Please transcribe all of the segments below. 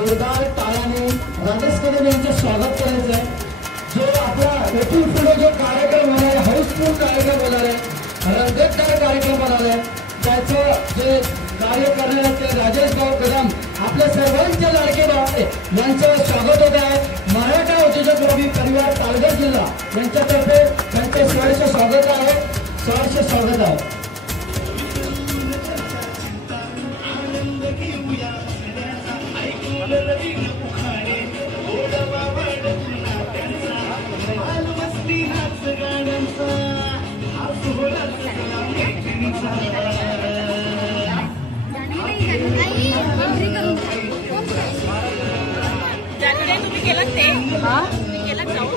जोरदार टाळ्याने राजेश कदम यांचं स्वागत करायचं आहे. जो आपला इथून पुढे जो कार्यक्रम होणार आहे, हाऊसफुल कार्यक्रम होणार आहे, रंगतदार कार्यक्रम होणार आहे, त्याचं जे कार्य करणारे ते राजेश भाऊ कदम आपल्या सर्वांचे लाडके भाऊ यांचं स्वागत होत आहे. मराठा उद्योजक लॉबी परिवार पालघर जिल्हा यांच्यातर्फे त्यांचे सहर्ष स्वागत आहे. सहर्ष स्वागत आहे. तुम्ही केलं ते केलं जाऊन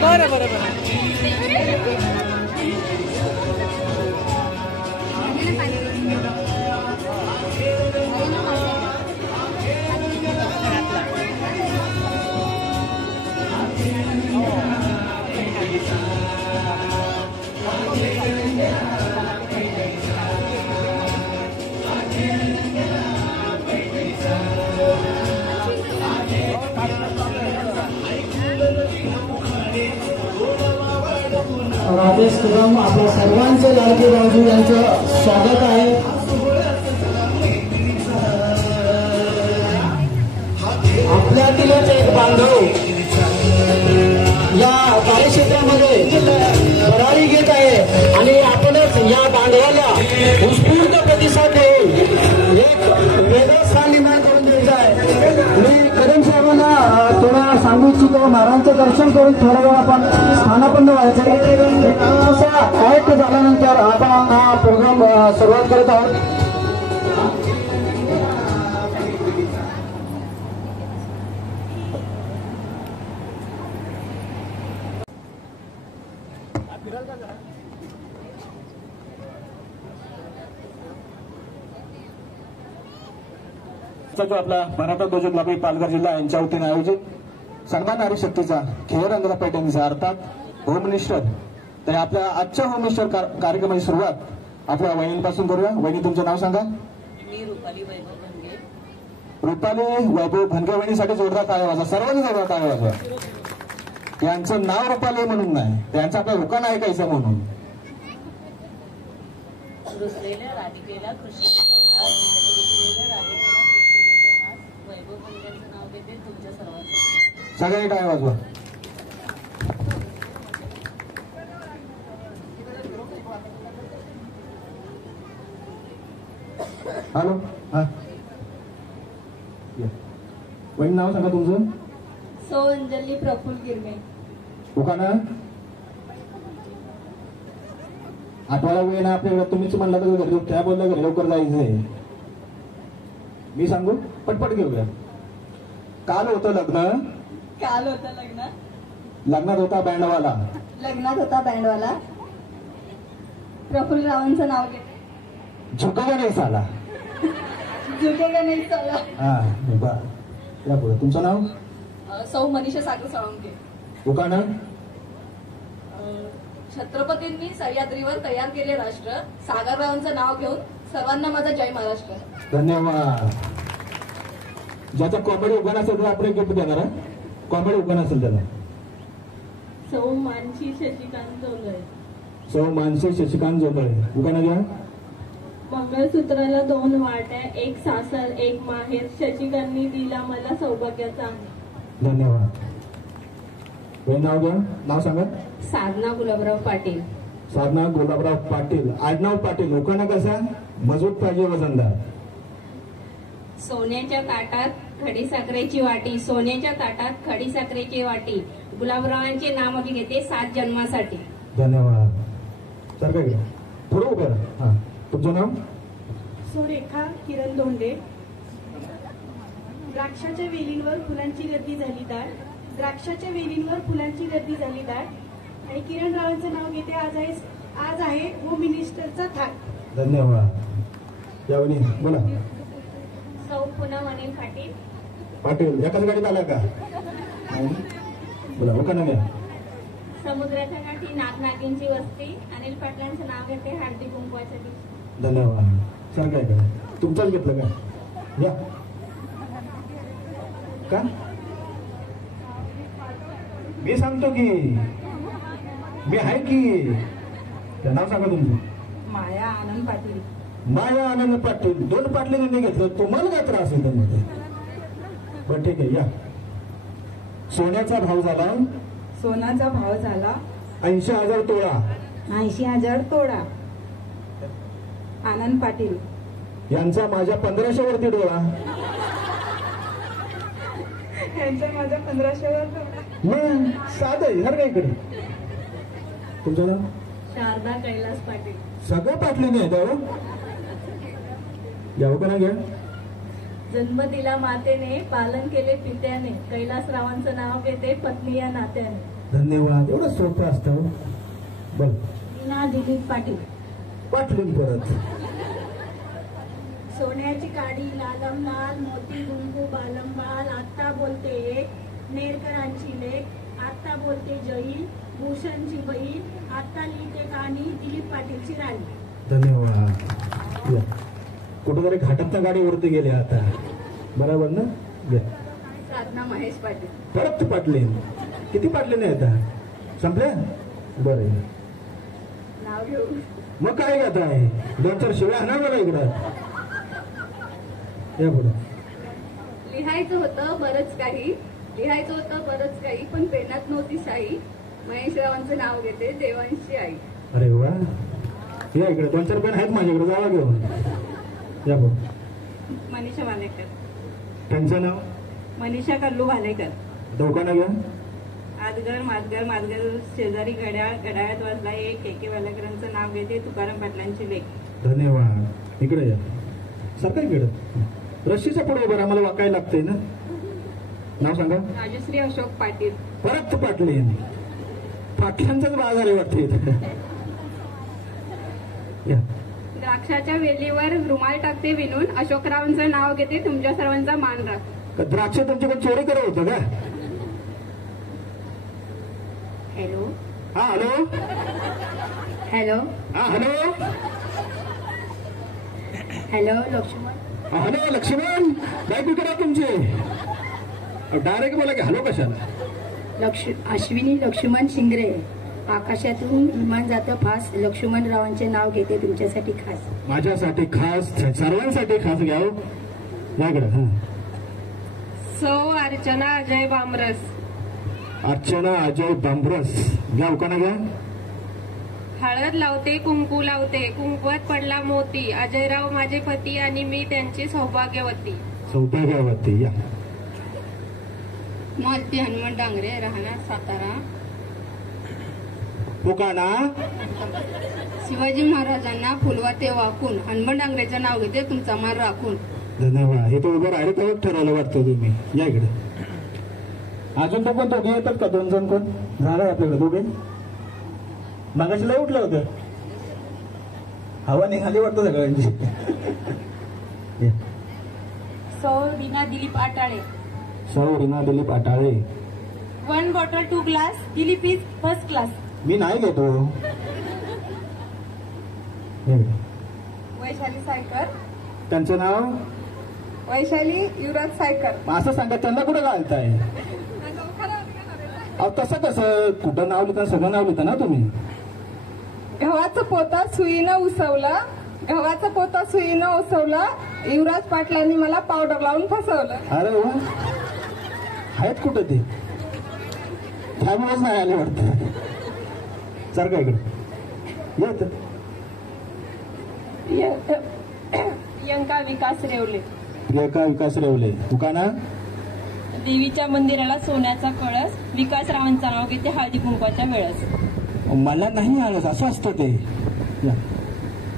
बरं बरं बरं. राजेश कदम आपल्या सर्वांचे लाडके बाजू यांचं स्वागत आहे. आपल्यातीलच एक बांधव या कार्यक्षेत्रामध्ये भरारी घेत आहे आणि आपणच या बांधवाला उत्स्फूर्त प्रतिसाद देऊन एक वेगळं स्थान निर्माण करून द्यायचं आहे. मी कदम साहेबांना थोडा सांगू इच्छितो. महाराजांचं दर्शन करून थोडा वेळ आपण स्थानापन्न व्हायचं. असा ऍक्ट झाल्यानंतर आपण हा प्रोग्राम सुरुवात करत आहोत. जो आपला मराठा उद्योजक लॉबी पालघर जिल्हा यांच्या वतीने आयोजित सन्मान नारी शक्तीचा खेळ रंगला पैठणीचा अर्थात होम मिनिस्टर. तर आपल्या आजच्या होम मिनिस्टर कार्यक्रमाची सुरुवात आपल्या वहिनीपासून करूया. वहिनी तुमचं नाव सांगा. मी रुपाली वैभव भंगे. रुपाली वैभव भंगे वहिनीसाठी जोरदार टाळ्या वाजवा. सर्वांनी जोरदार टाळ्या वाजवा. यांचं नाव रुपाली म्हणून नाही, त्यांचं आपलं दुकान ऐकायचं म्हणून. रुसलेल्या राधिकेला कृष्ण वैभव भंग्यांचं नाव घेते तुमच्या सर्वांचं. सगळ्यांनी टाळ्या वाजवा. हॅलो. हा वहिनी नाव सांगा तुमचं. सौ अंजली प्रफुल्ल गिरमे. दुकान आठवायला वेळ ना आपल्याकडे. तुम्हीच म्हणला तर घरी काय बोलला घरी लवकर जायचंय. मी सांगू पटपट घेऊया. काल होतं लग्न. काल होतं लग्न. लग्नात होता बँडवाला. लग्नात होता बँडवाला. प्रफुल्ल रावांचं नाव घेते. झुकेगा नाही साला. झुकेगा नाही साला. हा बरं. या पुढे तुमचं नाव. सौ मनीषा सागर साळुंके. दुकान छत्रपतींनी सह्याद्रीवर तयार केले राष्ट्र. सागररावांचं नाव घेऊन सर्वांना माझा जय महाराष्ट्र. धन्यवाद. ज्याचा कॉमेडी उगान असेल तर आपण गिफ्ट देणार. कॉमेडी उगान असेल त्याला. सौ मानसी शशिकांत जोगळे. सौ मानसी शशिकांत जोगळे. दुकान घ्या. मंगळसूत्राला 2 वाट्या, एक सासर एक माहेर, शशिकांनी दिला मला सौभाग्याचा. धन्यवाद. नाव घ्या. नाव सांगा. साधना गुलाबराव पाटील. साधना गुलाबराव पाटील. आडनाव पाटील. लोकांना कसा मजबूत पाहिजे वजनदार. सोन्याच्या ताटात खडीसाखरेची वाटी. सोन्याच्या ताटात खडीसाखरेची वाटी. गुलाबरावांचे नाव मी घेते 7 जन्मासाठी. धन्यवाद. सर काय घ्या. थोडं उभं राहा. हा तुमचं नाव. सुरेखा किरण धोंडे. द्राक्षाच्या वेलींवर फुलांची गर्दी झाली दाट. द्राक्षाच्या वेलींवर फुलांची गर्दी झाली दाट. आणि किरण रावांचं नाव घेते. आज आहे होम मिनिस्टरचा थाट. धन्यवाद. यावनी बोला. सौ पुनम अनिल पाटील. पाटील एकाच गाडीत आला का. बोला दुकान घ्या. समुद्राच्या काठी नागनागींची वस्ती अनिल पाटलांचं नाव घेते हळदी कुंकवाच्या दिवशी. धन्यवाद. सर काय करा तुमचंच घेतलं काय? या का मी सांगतो की मी आहे की. नाव सांगा तुमचं. माया आनंद पाटील. माया आनंद पाटील. 2 पाटलींनी घेतलं. तुम्हाला काय त्रास आहे त्यामध्ये? बरं ठीक आहे या. सोन्याचा भाव झाला. सोनाचा भाव झाला 80,000 तोळा. 80,000 तोडा. आनंद पाटील. यांचा माझ्या 1500 वरती डोळा. यांचा माझ्या 1500वर तोडा. मग साधं आहे हर इकडे. तुमचं नाव? शारदा कैलास पाटील. सगळं पाटलीने आहे त्यावर. घ्यावं का ना घ्या. जन्म दिला मातेने, पालन केले पित्याने, कैलासरावांचं नाव घेते पत्नी या नात्याने. धन्यवाद. एवढं सोपं असतं. बघ मीना दिलीप पाटील. पाटलीन परत. सोन्याची काडी लालम लाल मोती गुंगू बालम बाल. आत्ता बोलते एक नेरकरांची लेख. आत्ता बोलते जैन भूषणची बहीण. आत्ता लिहिते कहाणी दिलीप पाटीलची राणी. धन्यवाद. या. कुठेतरी घाटात गाडीवरती गेले आता. बरोबर ना? घ्या. साधना महेश पाटील. परत पाटलीन. किती पाटलीने आता संपल्या? बरं नाव घेऊ. मग काय घेत आहे? 2-4 शिव्या आणा मला इकडं. या पुढे. लिहायचं होतं बरंच बरंच काही पण पेनात नव्हती शाई. महेशरावांचं नाव घेते देवांशी आई. अरे वा. या इकडे 2-4 पेन आहेत माझ्याकडे. जावा घेऊन. या पुढे. मनीषा वालेकर. त्यांचं नाव? मनीषा कल्लू वालेकर. दोघांना घ्या. आजगर माजगर शेजारी घड्याळात वाजला एक. के वालेकरांचं नाव घेते तुकाराम पाटलांची लेख. धन्यवाद. इकडे या. सरका इकडे. रस्सीचा पुढे उभं आम्हाला वाकायला लागतंय ना. नाव सांगा. राजश्री अशोक पाटील. परत पाटलीन. पाटलांचाच बाजार आहे वाटते. या. द्राक्षाच्या वेलीवर रुमाल टाकते विणून अशोकरावांचं नाव घेते तुमच्या सर्वांचा मान राख. द्राक्ष तुमच्याकडे चोरी करत होतं का? हॅलो हा हॅलो. हॅलो हा hello. Hello Laxman. Hello Laxman. काय करा तुमचे? डायरेक्ट बोला की हॅलो कशाला? अश्विनी लक्ष्मण शिंगरे. आकाशातून विमान जातं फास. लक्ष्मणरावांचे नाव घेते तुमच्यासाठी खास. माझ्यासाठी खास. सर्वांसाठी खास घ्या. याकडे. हा. सौ अर्चना अजय बामरस. अर्चना अजय बांबरस. घ्या उकाना घ्या. हळद लावते कुंकू लावते कुंकवात पडला मोती. अजयराव माझे पती आणि मी त्यांची सौभाग्यवती. सौभाग्यवती. या. मालती हनुमान डांगरे राहणार सातारा. उकाना. शिवाजी महाराजांना फुलवा ते वाकून. हनुमान डांगरेचं नाव घेते तुमचा मान राखून. धन्यवाद. हे तो उभं राहिले तेव्हा ठरवलं वाटतं तुम्ही. या इकडे. अजून तो पण दोघे येतात का? 2 जण कोण झालं आपल्याकडे? दोघे मागाशी लय उठलं होतं. हवा निघाली वाटतं सगळ्यांची. सौ रीना दिलीप आटाळे. सौ Reena Dilip Atale. 1 bottle 2 glass. Dilip is first class. मी नाही घेतो. वैशाली सायकर. त्यांचं नाव? वैशाली युवराज सायकर. असं सांगा. त्यांना कुठं घालताय? अहो तसं कसं? कुठं नाव लिहिता? सगळं नाव लिहिता ना तुम्ही? गव्हाचा पोता सुईनं उसवला. गव्हाचा पोता सुईनं उसवला. युवराज पाटलांनी मला पावडर लावून फसवलं. अरे वा. आहेत कुठं ते? त्यामुळेच नाही आले वाटतं. सर काय इकडे. येत प्रियंका विकास रेवले. प्रियंका विकास रेवले. दुकाना. देवीच्या मंदिराला सोन्याचा कळस. विकासरावांचं नाव घेते हळदी कुंकवाच्या वेळेस. मला नाही आलं. असं असतं ते. या.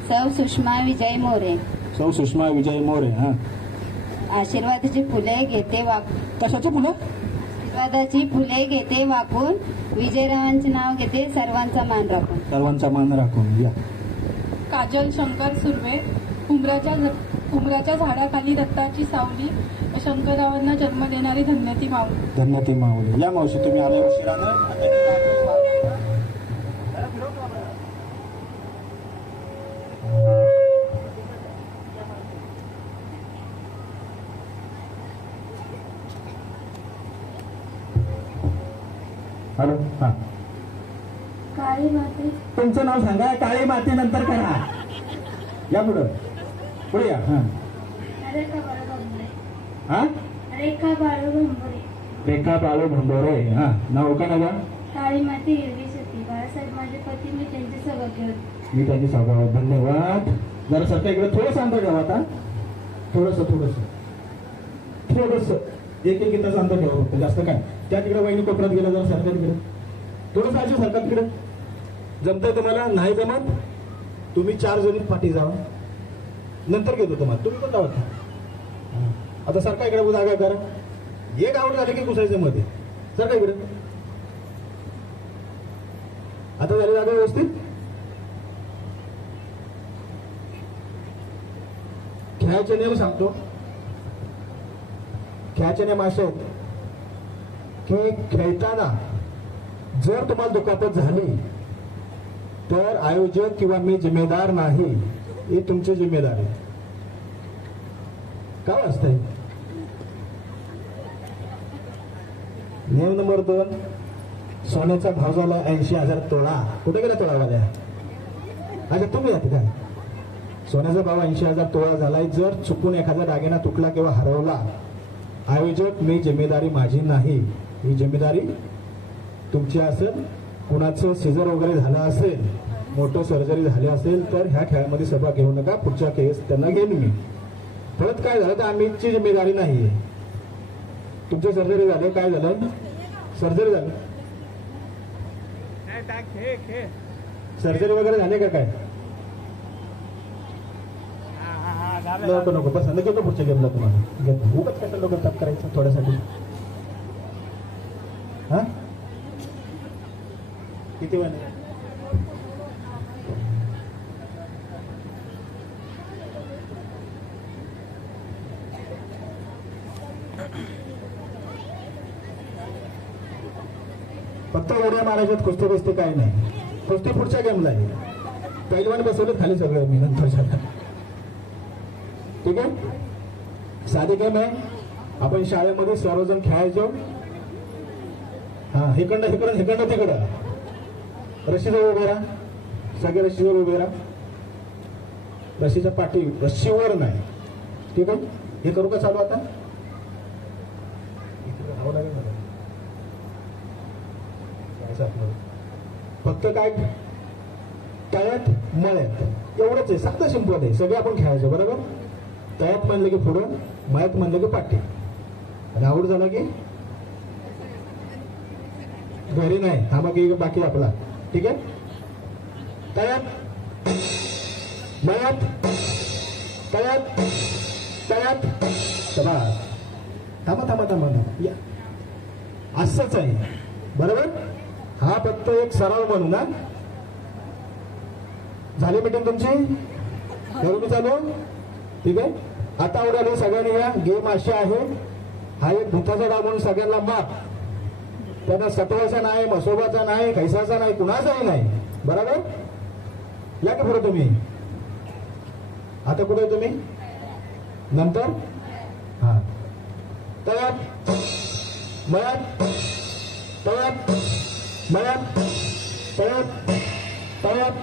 सौ सुषमा विजय मोरे. सौ सुषमा विजय मोरे. हा. आशीर्वादाची फुले घेते कशाची फुलं? आशीर्वादाची फुले घेते वाकून. विजयरावांचे नाव घेते सर्वांचा मान राखून. सर्वांचा मान राखून. या. काजल शंकर सुर्वे. उमराच्या झाडाखाली दत्ताची सावली. शंकररावांना जन्म देणारी धन्यती माऊली. धन्यती माऊली. या मावशी तुम्ही आल्या उशिरानं. हॅलो हा काळी माती तुमचं नाव सांगा. काळी माती नंतर करा. या पुढं पुढे या. हा रेखा बाळू भंबरे. हा रेखा बाळू भंबरे. रेखा बाळू भंडोरे. हा नाव का ना? काळी माती हिरवी शेती. बाळासाहेब माझे पती, मी त्यांचे सौभाग्य होते. मी त्यांची सगळं धन्यवाद. जरा सरकार इकडे थोडंसं अंतर ठेवा. आता थोडस एक तास अंतर ठेवा फक्त, जास्त काय. त्या तिकडे वहिनी कोपऱ्यात गेलं. जरा सरकार तिकडे थोडंसं आजी सरकार तिकडे. जमतंय तुम्हाला? नाही जमत तुम्ही 4 जणी पाठी जावा. नंतर घेतो तुम्हाला. तुम्ही पण जावा. आता सरकार इकडे जागा करा. एक आवड झाली की घुसायचं मध्ये. सरकार इकडे. आता झाली जागा व्यवस्थित. खेळाचे नियम सांगतो. खेळाचे नियम असे आहेत की खेळताना जर तुम्हाला दुखापत झाली तर आयोजक किंवा मी जिम्मेदार नाही. ही तुमची जिम्मेदारी. काय असतंय? नियम नंबर 2, सोन्याचा भाव झाला 80,000 तोळा. कुठे गेला तोळावाल्या? अच्छा तुम्ही आहात काय? सोन्याचा भाव 80,000 तोळा झालाय. जर चुकून एखादा दागिना तुटला किंवा हरवला, आयोजक मी जिम्मेदारी माझी नाही. ही जिम्मेदारी तुमची असेल. कुणाचं सिजर वगैरे झालं असेल, मोठं सर्जरी झाली असेल तर ह्या खेळामध्ये सहभाग घेऊ नका. पुढच्या केस त्यांना घेईन मी. परत काय झालं तर आम्हीची जिम्मेदारी नाहीये. तुमचं सर्जरी झालं, काय झालं? सर्जरी झाली, सर्जरी वगैरे झाले का काय? नको नको बस घेतो पुढच्या गेमला. तुम्हाला घेतो. उगाच कसं लोक तप करायचं थोड्यासाठी. हा किती वेळ? फक्त उड्या मारायच्यात. कुस्ती बिस्ती काय नाही. कुस्ती पुढच्या गेमला आहे. पहिलवान बसवलं खाली सगळं मी नंतरच्या. ठीक आहे. साधी गेम आहे. आपण शाळेमध्ये सर्वजण खेळायचो. हा हिकडं तिकडं. रशीजवळ उभे राहा. सगळे रशीजवळ उभे राहा. रशीच्या पाठी, रशीवर नाही. ठीक आहे. हे करू का चालू आता? फक्त काय तळ्यात मळ्यात एवढंच आहे. साधं सिंपल आहे. सगळे आपण खेळायचं बरोबर. तळ्यात म्हणलं की पुढं, मळ्यात म्हणलं की पाठी. आणि आऊट झाला की घरी नाही. हा मग बाकी आपला. ठीक आहे. तळ्यात मळ्यात तळ्यात तळ्यात. चला थांबा या. असंच आहे बरोबर. हा फक्त एक सराव म्हणून ना. झाली मीटिंग तुमची? करू चालू? ठीक आहे. आता उडाली सगळ्यांनी. या गेम अशी आहे. हा एक भूताचा डाव म्हणून सगळ्यांना माप. त्यांना सटवायचा नाही, मसोबाचा नाही, खैसाचा नाही, कुणाचाही नाही. बरोबर. या की पुढे तुम्ही. आता कुठे तुम्ही? नंतर हा तळ्यात मळ्यात तळ्यात मळ्यात तळ्यात तळ्यात.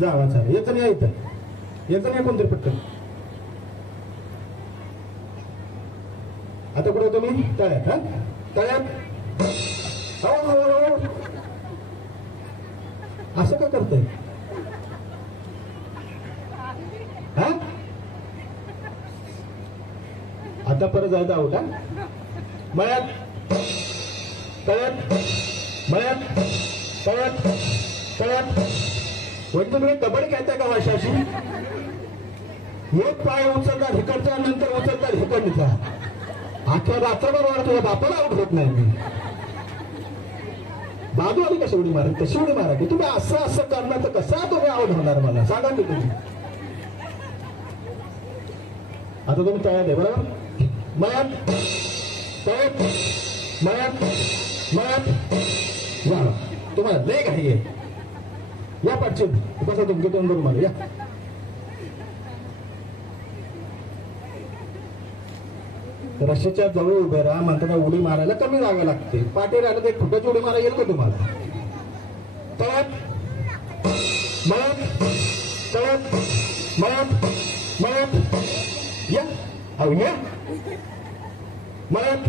जावा चालेल. येतं या इथं. येतं नाही कोणतरी पटकन. आता कुठे तुम्ही? तळ्यात. हा तळ्यात. असं का करतोय? हा आता परत जायचं आहोत. हा मळ्यात तळ्यात मळ्यात तळ्यात तळ्यात. म्हणजे तुम्ही कबड्डी खेळताय का वर्षाशी? एक पाय उचलतात हिकडचा, नंतर उचलतात हिकडचा. अख्या रात्रभर वाढ. तुझ्या बापाला आउट होत नाही मी. बाजू आली कशी उडी मारा, कशी उडी मारायची? तुम्ही असं करणार तर कसा तुम्ही आउट होणार मला सांगा की तुम्ही. आता तुम्ही तयार आहे बरोबर. मळ्यात तळ्यात मळ्यात मळ्यात. तुम्हाला लय घाई आहे. या पाठची बसा तुमचे तोंड मला. या रस्त्याच्या जवळ उभे राहा म्हणताना उडी मारायला कमी जागा लागते. पाठी राहिलं तर एक फुटाची उडी मारा येईल का तुम्हाला? तळ्यात मळ्यात तळ्यात मळ्यात मळ्यात या अहो या मळ्यात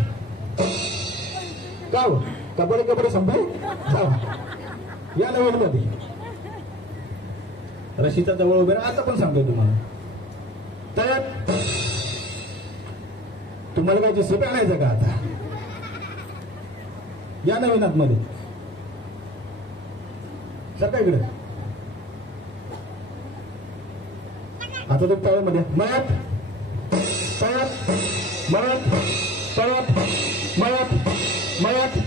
का हो कबड्डी कबड्डी संभाय या नवीन मध्ये रशीच्या जवळ उभे राहा. आता पण सांगतोय तुम्हाला तळ्यात. तुम्हाला काय जेसीबी आणायचं का आता? या नवीन आतमध्ये सर काय इकडे आता ते तळ्यामध्ये मळ्यात तळ्यात मळ्यात तळ्यात मळ्यात मळ्यात.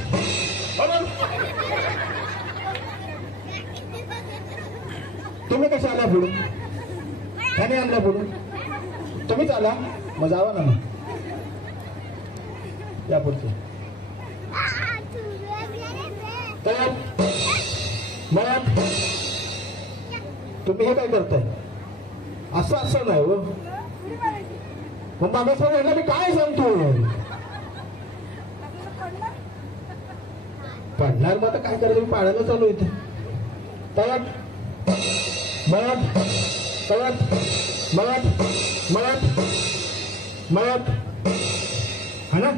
तुम्ही कशा आला पुढून? त्याने आणला पुढून? तुम्हीच आला मग जावा ना. मग या पुढचे तळ्यात मळ्यात. तुम्ही हे काय करताय? असं असं नाही हो. मग मागासवर यायला मी काय सांगतो? पडणार मग आता काय करायचं? मी पाडायला चालू इथे. तळ्यात मळ्यात तळ्यात मळ्यात मळ्यात मळ्यात हा ना.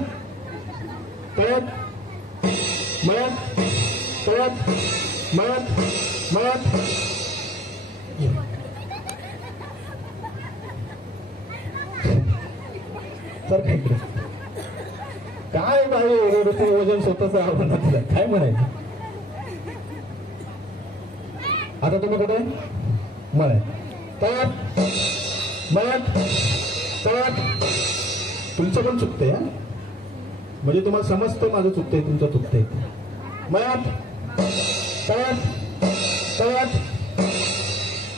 तळ्यात मळ्यात तळ्यात मळ्यात मळ्यात. सर काय बाई वजन स्वतःच आवडणार काय म्हणायचं? आता तुम्ही कुठे? मळ्यात तळ्यात मळ्यात तळ्यात. तुमचं पण चुकतंय हा. म्हणजे तुम्हाला समजतं माझं चुकतंय तुमचं चुकतंय. मळ्यात तळ्यात तळ्यात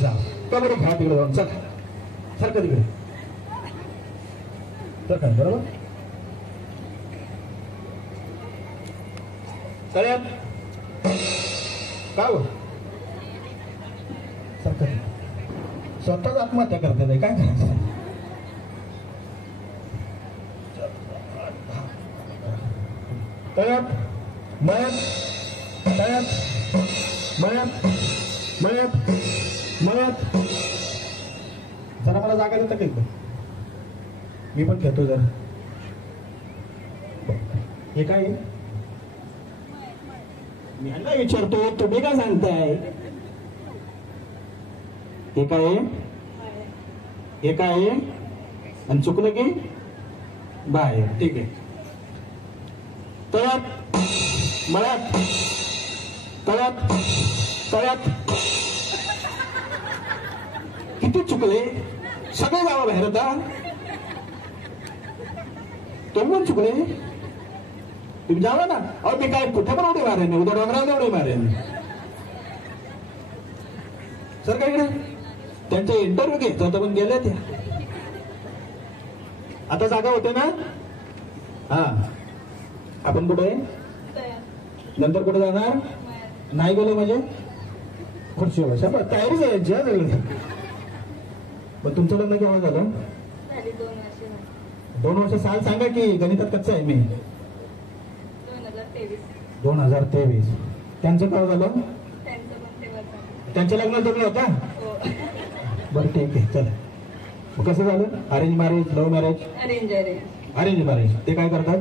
जा. कबड्डी घ्या तिकडे जाऊन. चल सारखं तिकडे तर काय बरोबर. तळ्यात का हो सारखं स्वतःच आत्महत्या करते नाही काय करायचं? तळ्यात मळ्यात तळ्यात मळ्यात मळ्यात मळ्यात. जरा मला जागा देता का? मी पण घेतो जरा. हे काय? मी ह्यांना विचारतो तुम्ही काय सांगताय? हे काय? हे काय? आणि चुकलं की बाहेर. ठीक आहे. तळ्यात मळ्यात तळ्यात तळ्यात. किती चुकले? सगळे गावा बाहेर होता. तुम्ही पण चुकले. तुम्ही जावा ना. अहो मी काय कुठे पण उडी मारेन. उद्या डोंगराला उडी मारेन. सर काय इकडे त्यांचे इंटरव्ह्यू घेत होता पण गेले त्या. आता जागा होते ना. हा आपण कुठे नंतर कुठे जाणार? नाही गेलो म्हणजे खुर्चीवर. शपथ तयारी जायची हा सगळं. पण तुमचं लग्न केव्हा झालं? 2 वर्ष. साल सांगा की गणितात कच्चा आहे मी. 2023. त्यांचं काय झालं? त्यांच्या लग्नात जमलं होता. बरं ठीक आहे चला. मग कसं झालं? Arrange marriage love marriage? Arrange marriage. ते काय करतात?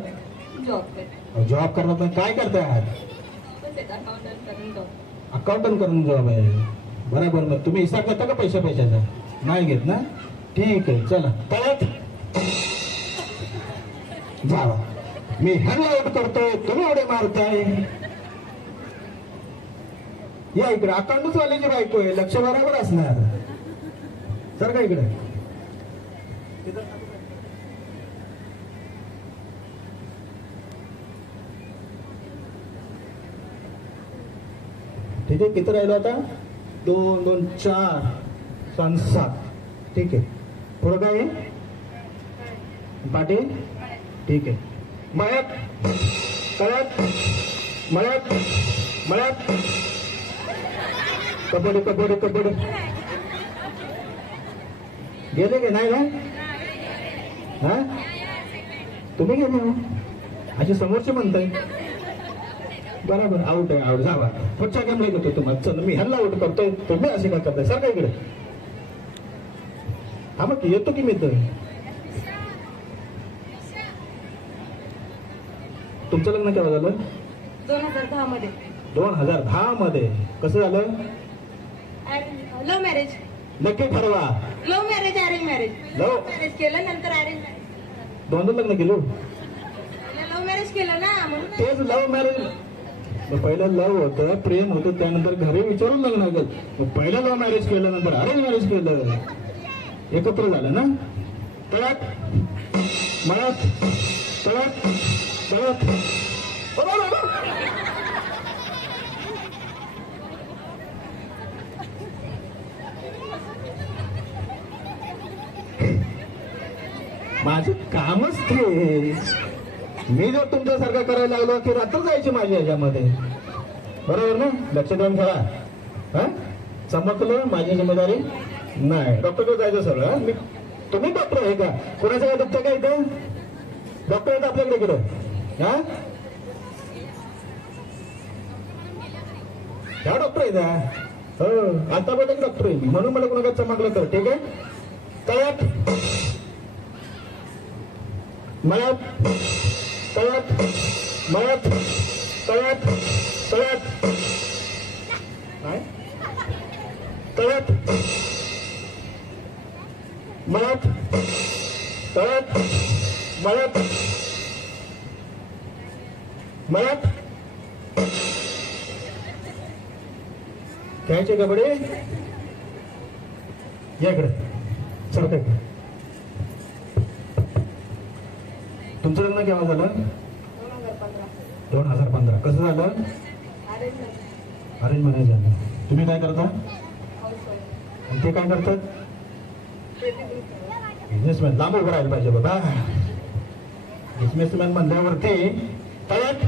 जॉब करतात. पण काय करताय? अकाउंटंट करून जॉब आहे. बरोबर. मग तुम्ही हिसाब घेता का पैशाचा? नाही घेत ना. ठीक आहे चला. तळ्यात जावा. मी ह्याला आउट करतोय तुम्ही एवढे मारताय. या इकडे. अकाउंटच वाल्याची बायको आहे. लक्ष बरोबर असणार. सर का इकडे. ठीक आहे. किती राहिलो आता? 2 2 4 5 7. ठीक आहे. पुढं काय आहे? पाटील. ठीक आहे. मळ्यात तळ्यात मळ्यात मळ्यात. कबड्डी कबड्डी कबड्डी. गेले की नाही ना? हा तुम्ही गेले हो अशी समोरचे म्हणताय बरोबर आउट आहे आउट जावा पुढच्या गेमला घेतो तुम्हाला चल मी ह्याला आउट करतोय तुम्ही असे काय करताय सर काय इकडे हा मग येतो की मी तर तुमचं लग्न केव्हा झालं 2010 मध्ये 2010 मध्ये कसं झालं लव्ह मॅरेज नक्की ठरवा लव्ह मॅरेज अरेंज मॅरेज लव मॅरेज केलं नंतर अरेंज मॅरेज दोनदा लग्न केलं लव्ह मॅरेज केलं ना म्हणून तेच लव्ह मॅरेज पहिलं लव्ह होतं प्रेम होतं त्यानंतर घरी विचारून लग्न केलं मग पहिलं लव्ह मॅरेज केलं नंतर अरेंज मॅरेज केलं एकत्र झालं ना तळ्यात मळ्यात तळ्यात तळ्यात माझं कामच ते मी जर तुमच्यासारखं करायला लागलो की रात्र जायची माझी याच्यामध्ये बरोबर ना लक्ष देऊन ठेवा हा चमकलं माझी जिम्मेदारी नाही डॉक्टरकडे जायचं सगळं मी तुम्ही डॉक्टर आहे का कोणाचं काय दुखतं का इथं डॉक्टर आहेत आपल्याकडे इकडं हा ह्या डॉक्टर आहेत हो आता पण एक डॉक्टर आहे मी म्हणून मला कोणाकडे चमकलं तर ठीक आहे तळ्यात मळ्यात तळ्यात मळ्यात तळ्यात तळ्यात काय तळ्यात मळ्यात तळ्यात मळ्यात मळ्यात खेळायचे कबड्डी या इकडे चल तुमचं लग्न केव्हा झालं 2015 कसं झालं अरेंज मॅरेज झालं तुम्ही काय करता आणि ते काय करतात बिझनेसमॅन लांब उभं राहायला पाहिजे बाबा बिझनेसमॅन म्हणल्यावरती तळ्यात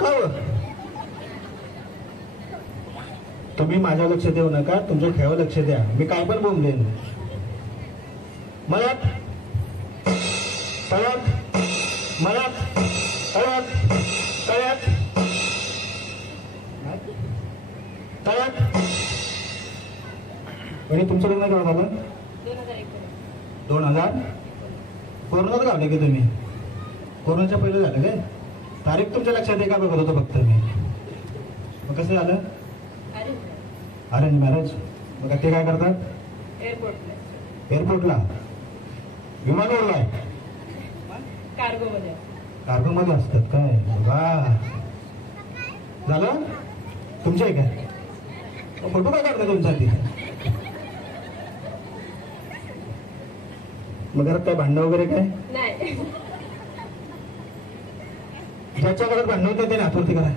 का तुम्ही माझ्या लक्ष देऊ नका तुमच्या खेळावर लक्ष द्या मी काय पण बोलून देईन मळ्यात तळ्यात मळ्यात तळ्यात तळ्यात तळ्यात म्हणजे तुमचं लग्न केव्हा झालं 2000 कोरोनात गावले की तुम्ही कोरोनाच्या पहिलं झालं काय तारीख तुमच्या लक्षात आहे का बघत होतो फक्त मी मग कसं झालं अरेंज मॅरेज मग ते काय करतात एअरपोर्टला विमानावरला आहे कार्गो मध्ये असतात काय वा झालं तुमच्या काय फोटो काय काढता तुमच्यासाठी मग घरात काय भांडणं वगैरे काय नाही ज्याच्या घरात भांडणं होतं ते हातवरती करा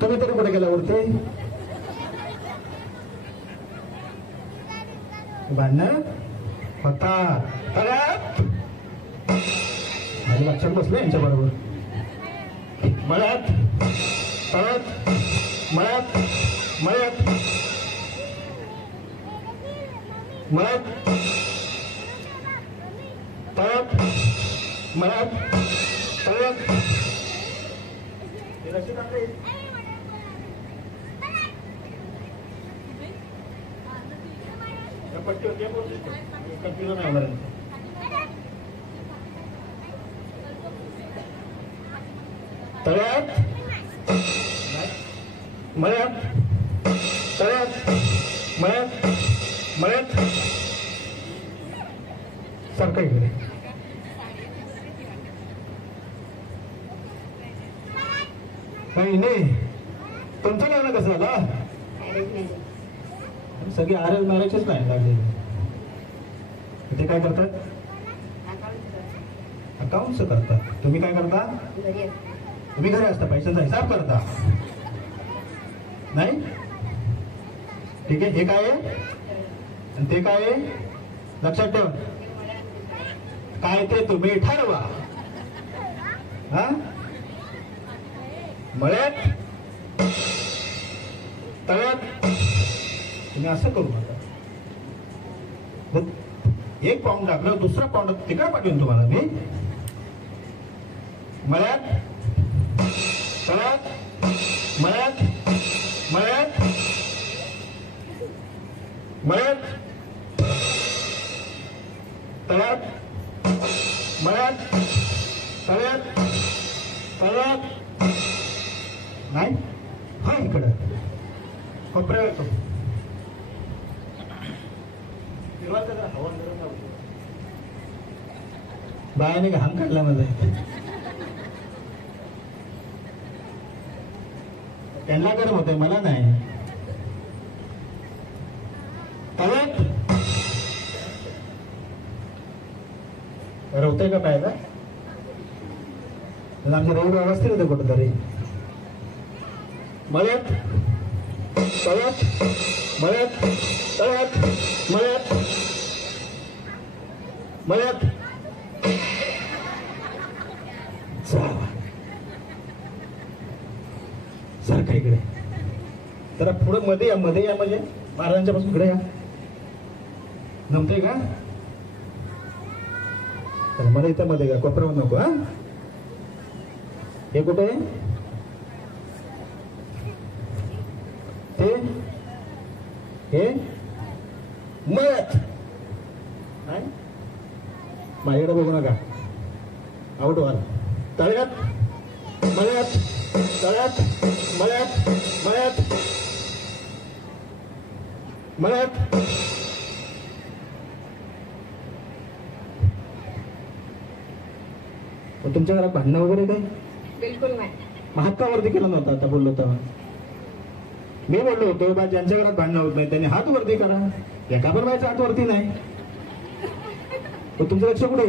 तुम्ही तरी कुठे गेला वरती भांडणं होता माझ्या लक्षात बसलं यांच्या बरोबर मळ्यात तळ्यात मळ्यात मळ्यात मळ्यात तळ्यात मळ्यात तळ्यात तळ्यात मळ्यात तळ्यात मळ्यात मळ्यात सारखं इकडे नाही तुमचं लग्न कसं झालं सगळी अरेंज मॅरेजच नाही लागले ते काय करतात अकाउंट्स करतात तुम्ही काय करता तुम्ही घरी असता पैशांचा हिसाब करता नाही ठीक आहे हे काय आहे आणि ते काय आहे लक्षात ठेव काय ते तुम्ही ठरवा हा मळ्यात तळ्यात तुम्ही असं करू नका. एक पाऊंड टाकलं, दुसरा पाऊंड तिकडे पाठवून तुम्हाला मी मळ्यात तळ्यात मळ्यात मळ्यात मळ्यात तळ्यात मळ्यात तळ्यात तळ्यात नाही. हा इकडं कोपऱ्यावर तो बायाने घाम काढला माझा. त्यांना गरम होतंय, मला नाही. तळ्यात होतंय का पाहायला? आमच्या रोड व्यवस्थित होते कुठंतरी. मळ्यात तळ्यात मळ्यात तळ्यात मळ्यात मळ्यात सारखा इकडे जरा पुढं मध्ये या म्हणजे महाराजांच्या पासून इकडे या. जमतंय का? मला इथं मध्ये का कोपऱ्यावर नको. हा हे कुठे ते हे मळ्यात माझ्याकडे बघू नका. आवड व्हाल. तळ्यात मळ्यात तळ्यात मळ्यात मळ्यात मळ्यात तुमच्या घरात भांडणं वगैरे काय? बिलकुल नाही. हात का वरती केला नव्हता आता बोललो तेव्हा? मी बोललो होतो बा ज्यांच्या घरात भांडणं होत नाही त्यांनी हात वरती करा. एका पण बायचा हात वरती नाही. तुमचं लक्ष कुठे?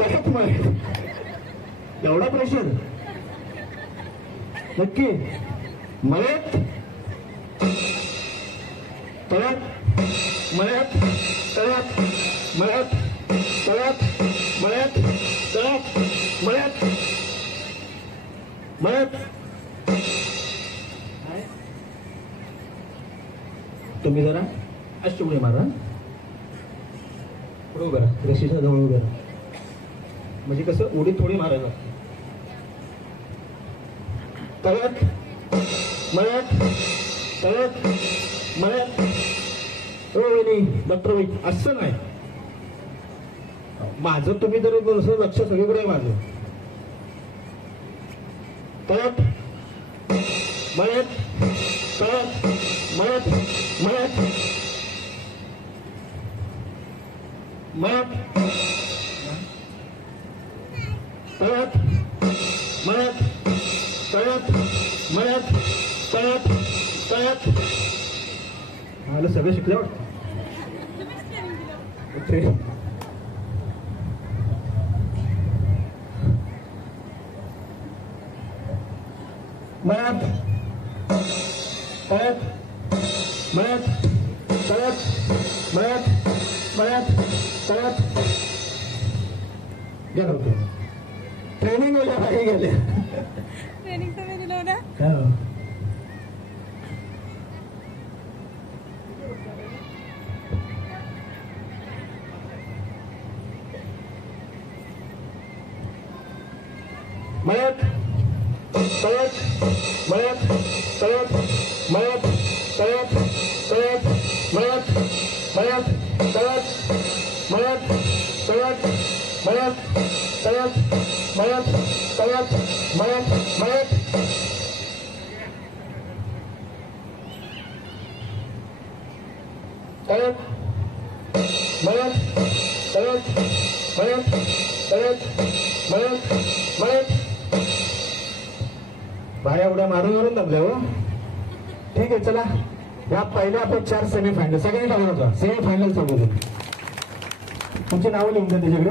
तळ्यात मळ्यात एवढा प्रेशर नक्की? मळ्यात तळ्यात मळ्यात तळ्यात मळ्यात तळ्यात मळ्यात तळ्यात मळ्यात मळ्यात. तुम्ही जरा अशी उडी मारा. पुढे उभं राहा, रेषेच्या जवळ उभं राहा. म्हणजे कसं उडी थोडी मारायला. तळ्यात मळ्यात तळ्यात मळ्यात. हो वहिनी डॉक्टर वहिनी असं नाही. माझं तुम्ही जर लक्ष सगळीकडे आहे माझं. तळ्यात मळ्यात तळ्यात मळ्यात मळ्यात मळ्यात तळ्यात मळ्यात तळ्यात मळ्यात तळ्यात तळ्यात. मला सगळं शिकलं वाटतं. मळ्यात तळ्यात मळ्यात तळ्यात मळ्यात मळ्यात तळ्यात. गेलं होतं ट्रेनिंग गेल्या काही गेल्या. ट्रेनिंग तर दिलं ना. मळ्यात तळ्यात मळ्यात तळ्यात मळ्यात तळ्यात तळ्यात मळ्यात मळ्यात तळ्यात मळ्यात तळ्यात मळ्यात तळ्यात मळ्यात तळ्यात मळ्यात मळ्यात. तळ्यात मळ्यात तळ्यात मळ्यात तळ्यात मळ्यात मळ्यात. बाया उड्या मारून मारून दमल्या हो. ठीक आहे चला या पहिल्या आपण 4 सेमीफायनल सगळ्यांनी टाकून होता. सेमीफायनल चालू होते. तुमची नावं लिहून द्या त्याच्याकडे.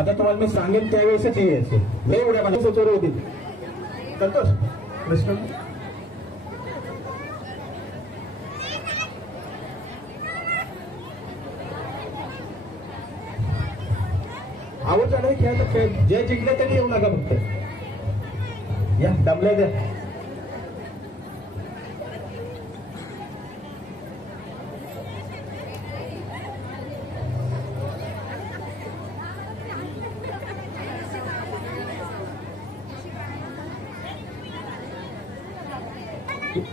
आता तुम्हाला मी सांगेन त्यावेळेसच हे यायचे. लय उड्या मारून चोर होतील. संतोष कृष्ण आवड झालं खेळ. जे जिंकले तरी येऊ नका फक्त. या दमल्या द्या.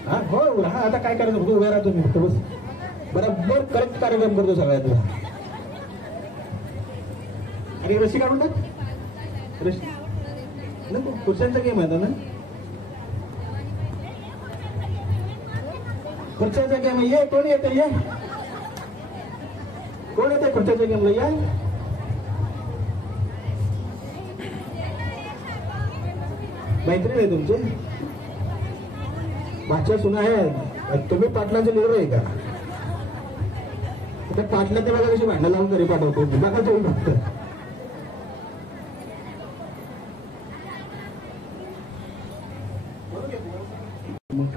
हा हो हा आता काय करायचं फक्त उभे राहा तुम्ही फक्त बस बरोबर करेक्ट कार्यक्रम करतो सगळ्यातला. आणि रशी काढून टाक रशी नको खुर्च्यांचा गेम आहे ना खुर्च्यांचा गेम ये कोण येते ये कोण येते खुर्च्यांच्या गेमला या मैत्रीण आहे तुमचे भाच्या सुना आहेत तुम्ही पाटलांचे लिडर आहे का आता पाटला ते बघा कशी भांडणं लावून घरी पाठवतो बघा तुम्ही फक्त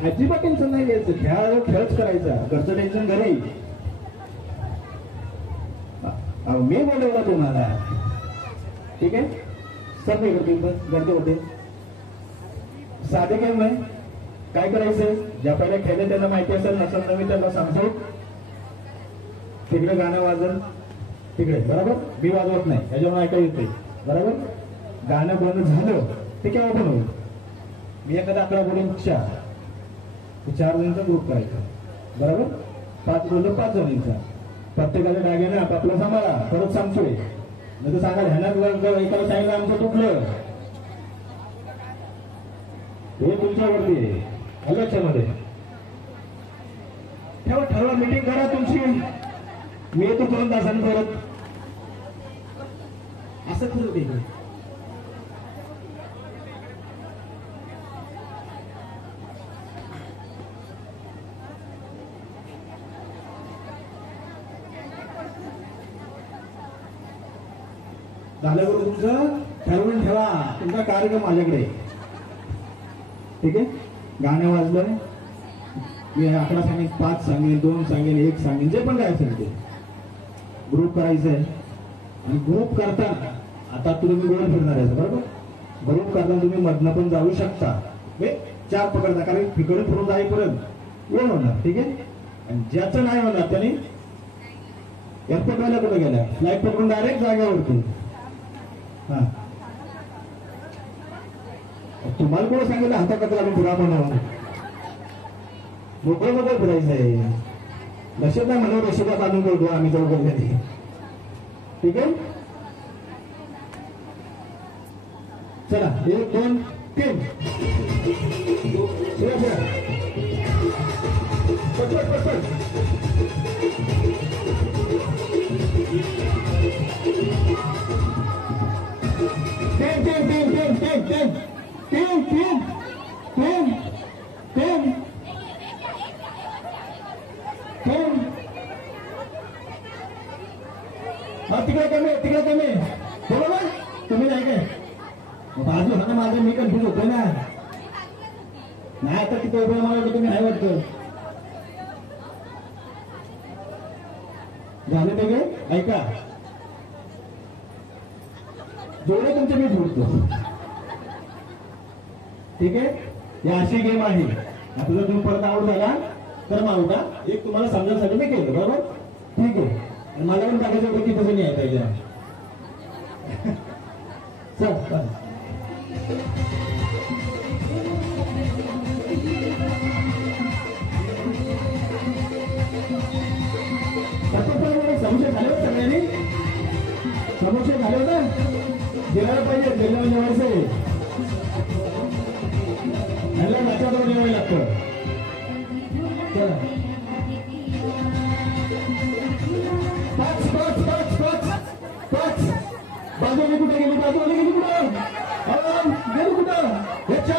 अजिबात टेन्शन नाही घ्यायचं खेळच करायचा घरचं टेन्शन घरी मी बोलवला तुम्हाला ठीक आहे सर मी करते होते साधे गेम आहे काय करायचंय ज्या पहिल्या खेळले त्यांना माहिती असेल नसेल तर मी त्यांना सांगतो तिकडे गाणं वाजल तिकडे बरोबर मी वाजवत नाही त्याच्यामुळे ऐकायला येते बरोबर गाणं बंद झालं ते केव्हा पण होईल मी एखादा आकडा बोलून 4 जणांचा ग्रुप करायचा बरोबर 5 बोललो 5 जणांचा प्रत्येकाच्या डाग्याने आपापला सांभाळा परत सांगतोय नाही तर सांगा ह्यानं एकाला सांगितलं आमचं तुटलं हे तुमच्यावरती आहे लक्षामध्ये ठरवा मीटिंग करा तुमची मी येतो 2 तासांनी परत असं ठरवते झालं बरोबर तुमचं ठरवून ठेवा तुमचा कार्यक्रम माझ्याकडे ठीक आहे गाणं वाजलं मी आकडा सांगेन 5 सांगेन 2 सांगेन 1 सांगेन जे पण काय असेल ते ग्रुप करायचंय आणि ग्रुप करताना आता तुम्ही गोल फिरणार आहे बरोबर ग्रुप करताना तुम्ही मधनं पण जाऊ शकता 4 पकडता कारण तिकडे फिरून जाईपर्यंत गोल होणार ठीक आहे आणि ज्याचं नाही होणार त्याने एअरपोर्ट वाल्या कुठे गेल्या फ्लाईट पकडून डायरेक्ट जागेवरती हा तुम्हाला कोण सांगितलं हाताकत्र आम्ही फिरा म्हणावं मोकळं मोकळं फिरायचं आहे लक्षात नाही म्हणून रशिदा बांधून करतो आम्ही चौकशी ठीक आहे चला 1 2 3 तिकडे कमी बरोबर तुम्ही नाही काय बाजू हा ना माझं मी कन्फ्युज होतोय ना नाही आता तिथे मला वाटतं तुम्ही नाही वाटतं झालं ते काय ऐका जेवढे तुमचे मी जोडतो ठीक आहे या अशी गेम आहे आपल्याला तुम्ही परत आउट झाला तर मावटा एक तुम्हाला समजण्यासाठी मी केलं बरोबर ठीक आहे आणि मला पण टाकायचं होतं की तसं नाही आहे पाहिजे चल समोसे खाले होते सगळ्यांनी समोसे खाले होते जेवायला पाहिजे जेवण जेवायचं ह्याला नाचावर जेवायला लागतं चला 5 बाजूने कुठे गेली बाजूने गेली कुठं गेली कुठं हे 4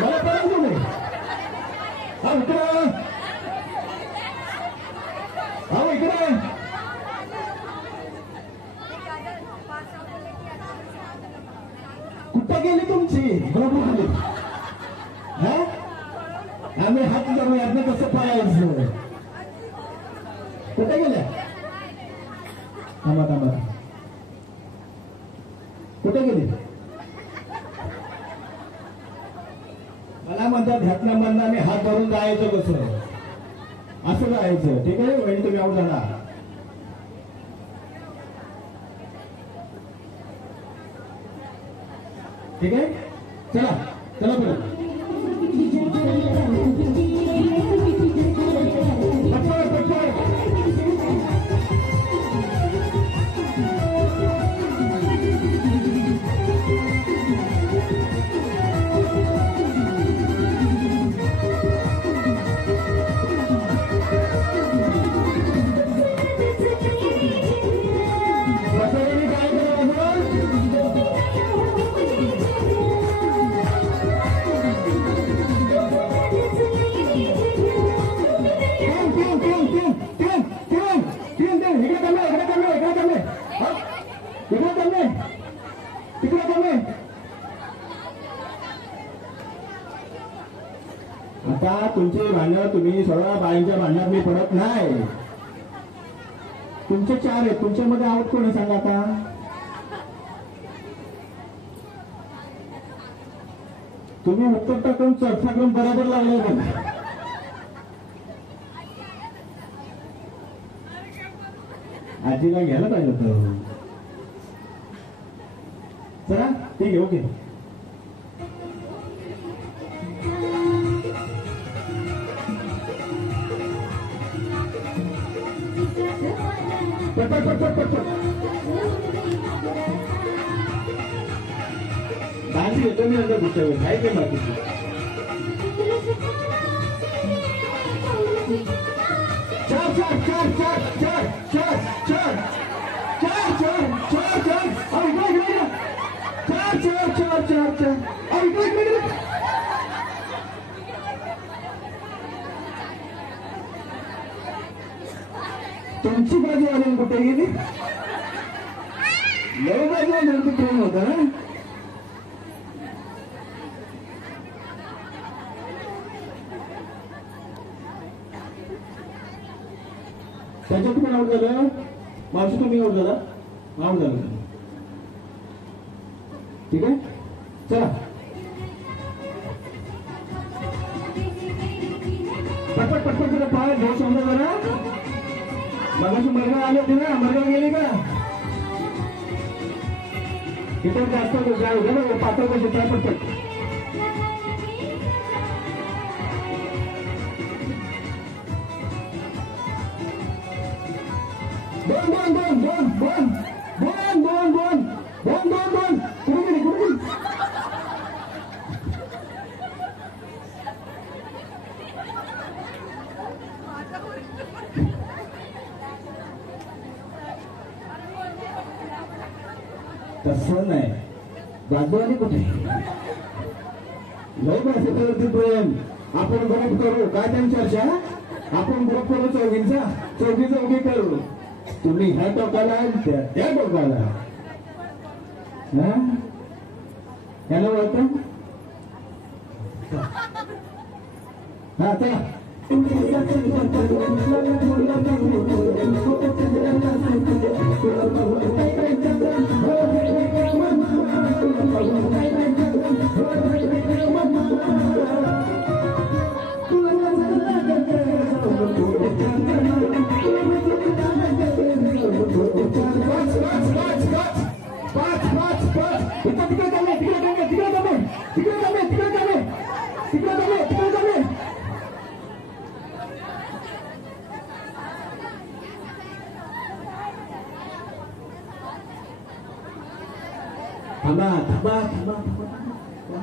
मला परत तुम्ही हा इकडं हा इकडं कुठं गेली तुमची बरोबर हा आम्ही हात करू यातनं कसं पाळायचं कुठे गेल्या थांबा कुठे गेली मला म्हणतात ह्यातल्या मधनं आम्ही हात धरून जायचं कसं असं जायचं ठीक आहे वहिनी तुम्ही आऊट झाला ठीक आहे चला पुढे तीन तीन तीन तीन तीन तीन तीन इकडे चालले इकडे चालले इकडे चालले इकडे चालले तिकडे चालले. आता तुमचे भांडण तुम्ही सर्व बाईंच्या भांडणात मी पडत नाही. तुमचे 4 आहेत, तुमच्यामध्ये आवड कोण आहे सांगा आता. तुम्ही उत्तर टाकून चर्चा करून बरोबर लागले का. आजीला घ्यायला पाहिजे होतं. चला ठीक आहे ओके. पटपट पटपट पटपट डान्स येतो मी अंदर घुसतो काय काय बाकीची. चार चार चार चार चार चार चार चार चार चार चार चार चार चार चार चार. तुमची बाजू आली कुठे गेली. लय बाजू आली प्रेम होता ना. त्याच्यात पण आऊट झालं. मावशी तुम्ही आऊट झाला. आऊट झालं ठीक आहे. चला पटपट पटपट जरा पाय घेऊ समजा जरा. मगाशी मरगा आले होते ना. मरगा गेले का. इतर जास्त पातळ कसे त्या पटपट. दोन दोन दोन दोन दोन दोन दोन दोन दोन दोन दोन कुठे गेली कुठे गेली. तसं नाही. बाजूवाली कुठे. लय भाषेवरती प्रेम. आपण ग्रुप करू काय त्यांची चर्चा. आपण ग्रुप करू चौघींचा. चौघी चौघी करू. तुम्ही ह्या टोकाला त्या टोकाला. याला ओळखतं. हा चला थांबा थांबा थांबा थांबा.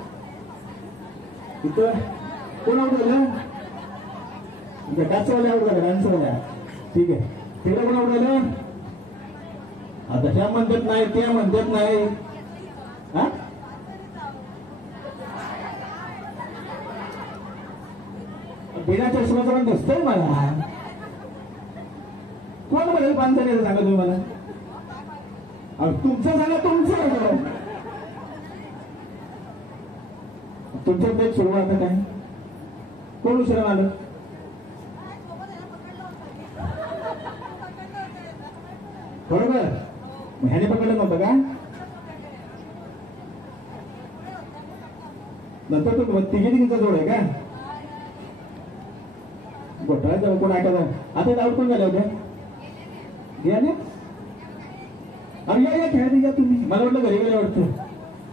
इथं कोण आऊट झालं. डान्सवाल्या आऊट झाल्या. डान्सवाल्या ठीक आहे. तिला कोण आऊट झालं. आता त्या म्हणतात नाही त्या म्हणतात नाही. हा बिना चष्माचा पण दिसतंय मला. कोण म्हणेल पानसऱ्याचं सांगा तुम्ही मला. तुमचं सांगा तुमचं. तुमच्या बेट सुरुवात आता काय. कोण उशिरा आलं. बरोबर ह्याने पकडलं नव्हतं का. नंतर तो तिघींचा जोड आहे का. घोटाळा जाऊ कोण आठवत. आता डाऊट कोण झाले होते. या ना. अरे या खेळायला या तुम्ही. मला वाटलं घरी गेल्या वाटतं.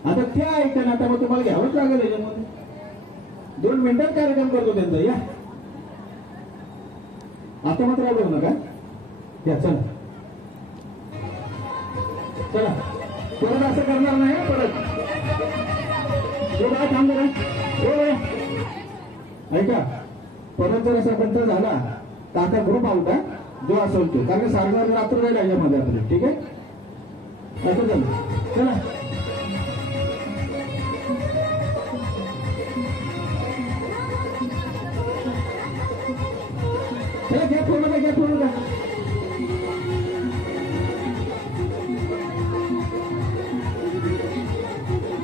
आता त्या ऐका ना. आता मग तुम्हाला घ्यावंच लागेल याच्यामध्ये. 2 मिनिटात कार्यक्रम करतो त्यांचा. या आता मात्र राहू नका. या चला चला. परत असं करणार नाही परत. काय थांब ऐका. परत जर असा बंद झाला तर आता ग्रुप आउट आहे जो असेल तो. कारण सारखा रात्र राहील याच्यामध्ये आपलं. ठीक आहे असं झालं. चला घ्या पूर्ण घ्या पूर्ण घ्या.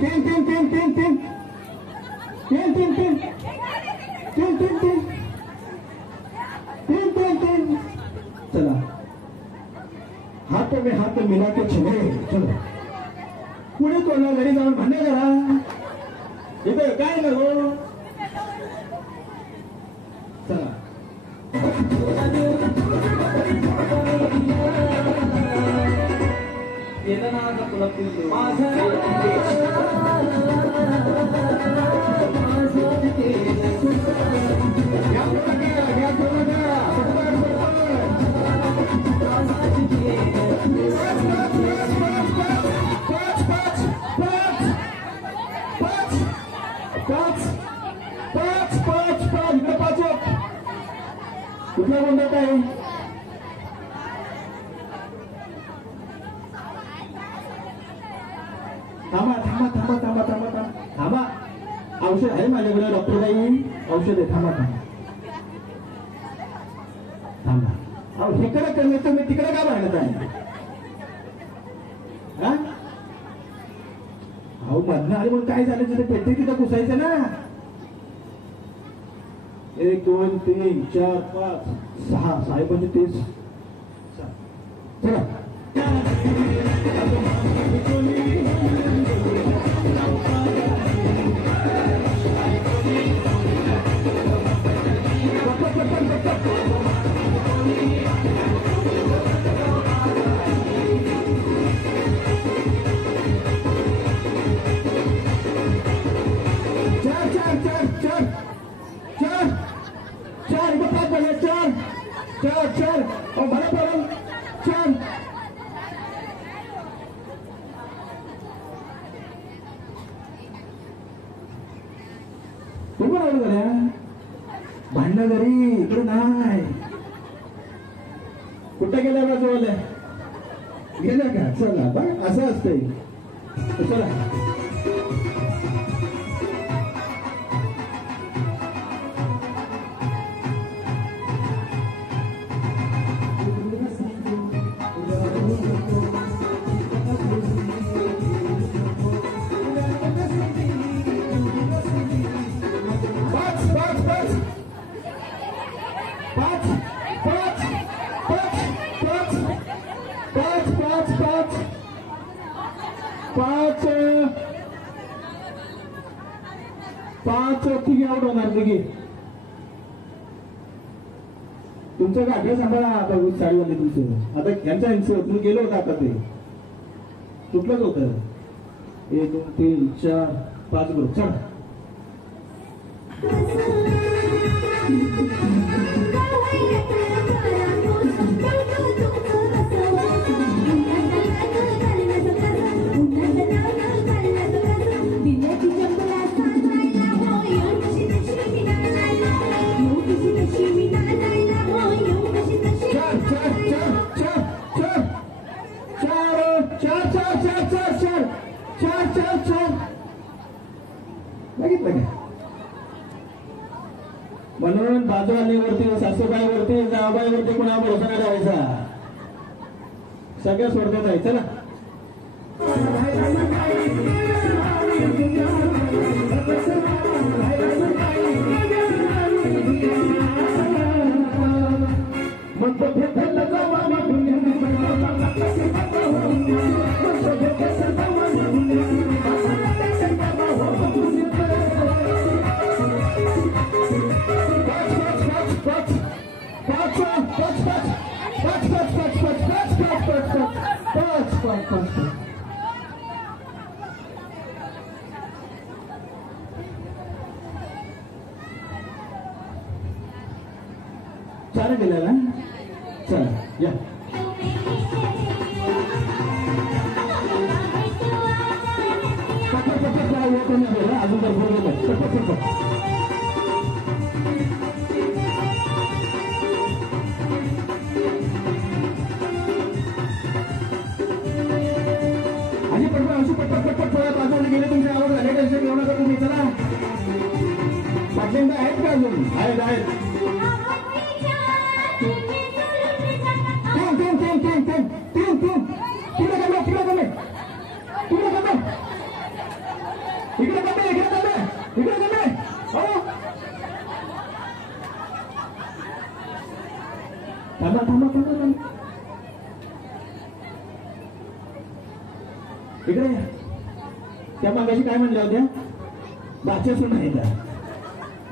तीन तीन तीन तीन तीन तीन तीन तीन तीन तीन तीन तीन तीन तीन. चला हात में हात मिला के चले. चलो पुढे कोणा घरी जाऊन भांडण करा. इथं काय नको. चला कुठला म्हणत आहे. थांबा थांबा थांबा थांबा थांबा थांबा थांबा. औषध आहे माझ्याकडे. डॉक्टर जाईल औषध आहे. थांबा थांबा थांबा. अहो इकडे कमी तुम्ही तिकडे का भांडत आहे. अहो मधनं आले म्हणून काय झालं. तिथे पेटे तिथं घुसायचं ना. 1 2 3 4 5 6 साहेबांचे 30. चला चार भले पडून 4. तू पण आवड झाल्या भांडणं घरी इकडे नाही. कुठे गेल्या बाजूवाल्या गेल्या का. चला बघ असं असतंय. चला पाच ठीक आहे. आउट होणार की तुमचं गाठ्या सांभाळा. आता साडीवाले तुमचं आता यांच्या तुम्ही गेलो होता. आता ते सुटलंच होतं. 1 2 3 4 5 ग्रुप. चला म्हणून बाजूवालीवरती सासूबाईवरती जाबाईवरती कुणा भरोसा नाही ठेवायचा. सगळ्या सोडतात आहे. चला चार गेलेला. चला या अजून आणि पटपट बाजूला गेले. तुमची आवड झाली टेन्शन घेऊ नका तुम्ही. चला पाठिंबा आहेत का अजून. आहेत थांबा थांबा थांबा थांबा. इकडे या. त्या मागाशी काय म्हणल्या होत्या? बाच्या सुना आहे त्या.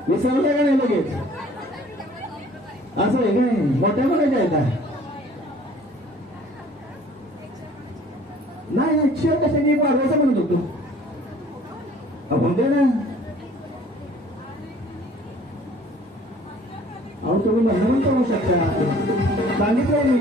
विसरल्या का नाही लगेच? असं आहे काय? मोठ्या मुलाच्या आहेत नाही अक्षर कशाने वाढवायचं म्हणत होतो. होते ना. अहो तुम्ही म्हणून करू शकता. सांगितलं मी.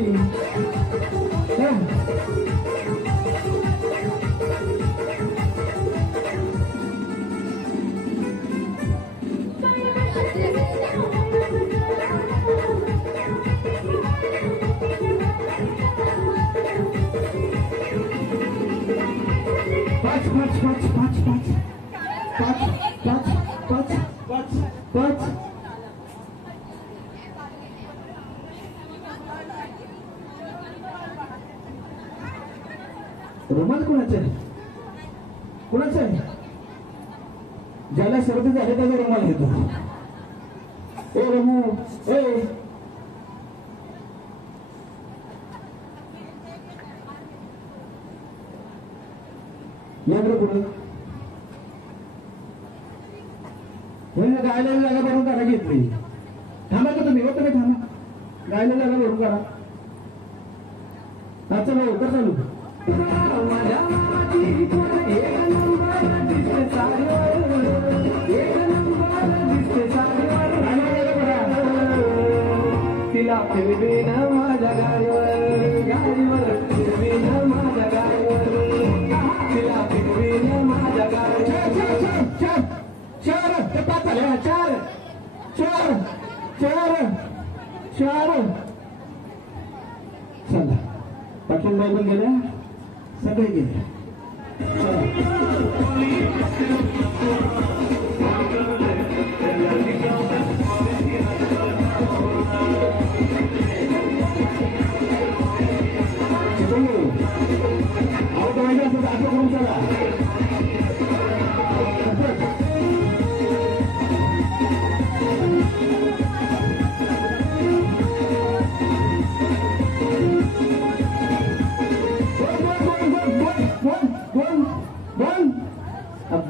पाच पाच पाच पाच पाच पाच पाच पाच पाच पाच. रुमाल कोणाचं आहे? कोणाचं आहे? ज्याला सर्दी झाली त्याचा रुमाल घेतो. ए रमू ए याकडे पुढे गायला जागा भरून काढा घेतली. थांबा का तुम्ही? तुम्ही थांबा. गायला जागा भरून काढा. हा चला लवकर चालू. तिला फिरवी ना माझ्या गाडीवर गाडीवर फिरवी ना माझ्या गाडीवर तिला फिरवी ना माझ्या गाडीवर. चार चार ते पाच झाले. चार चार चार चार. चला पाठून बायबल गेल्या सगळे गेले.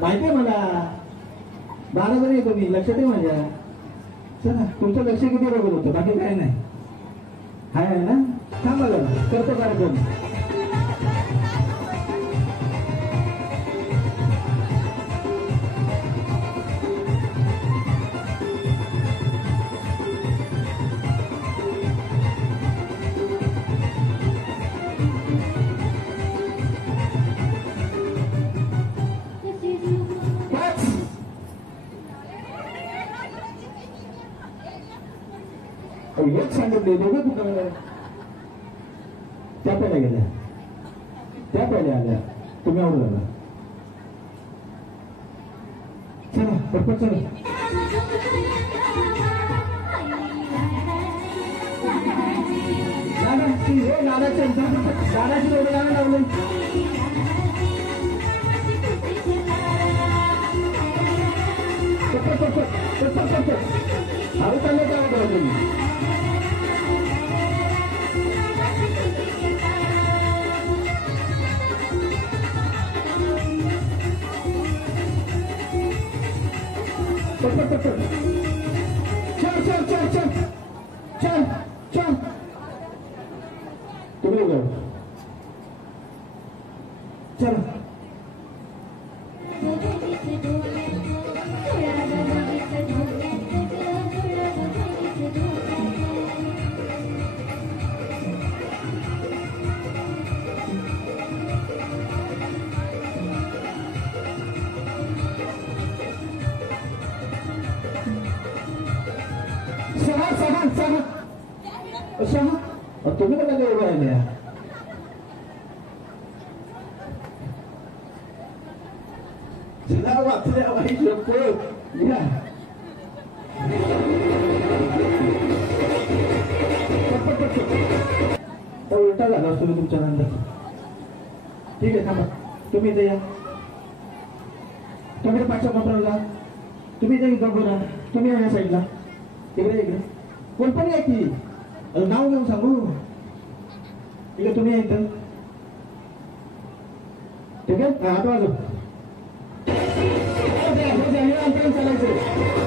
माहिती आहे मला. 12 जण येतो मी. लक्षात आहे माझ्या. चला तुमचं लक्ष किती बघत होतं. बाकी काय नाही. हाय आहे ना. थांबा जरा करतो कार्यक्रम. एक सांगितले दोघं तुला. त्या पहिल्या गेल्या. त्या पहिल्या आल्या. तुम्ही आवड झाला. चला पटपट चला. दादाची एवढं गाणं लावलं. अरे चाललं काय होतं तुम्ही. चल चल चल चल चल चल. तुम्ही जाऊ. चल तुम्ही तर काय एवढं राहिल्या. जिल्हा वाचल्या वाईट लोक या. उलटा झाला असतो मी तुमच्या नंतर. ठीक आहे थांबा. तुम्ही इथे या. तुम्ही पाठच्या कॉम्प्युटरला जा. तुम्ही इथे बघा. तुम्ही या साईडला. इकडे इकडे कोण पण या की. नाव घेऊन सांगू. ठीक आहे, तुम्ही इथं. ठीक आहे, हात वाजव. चालायचं.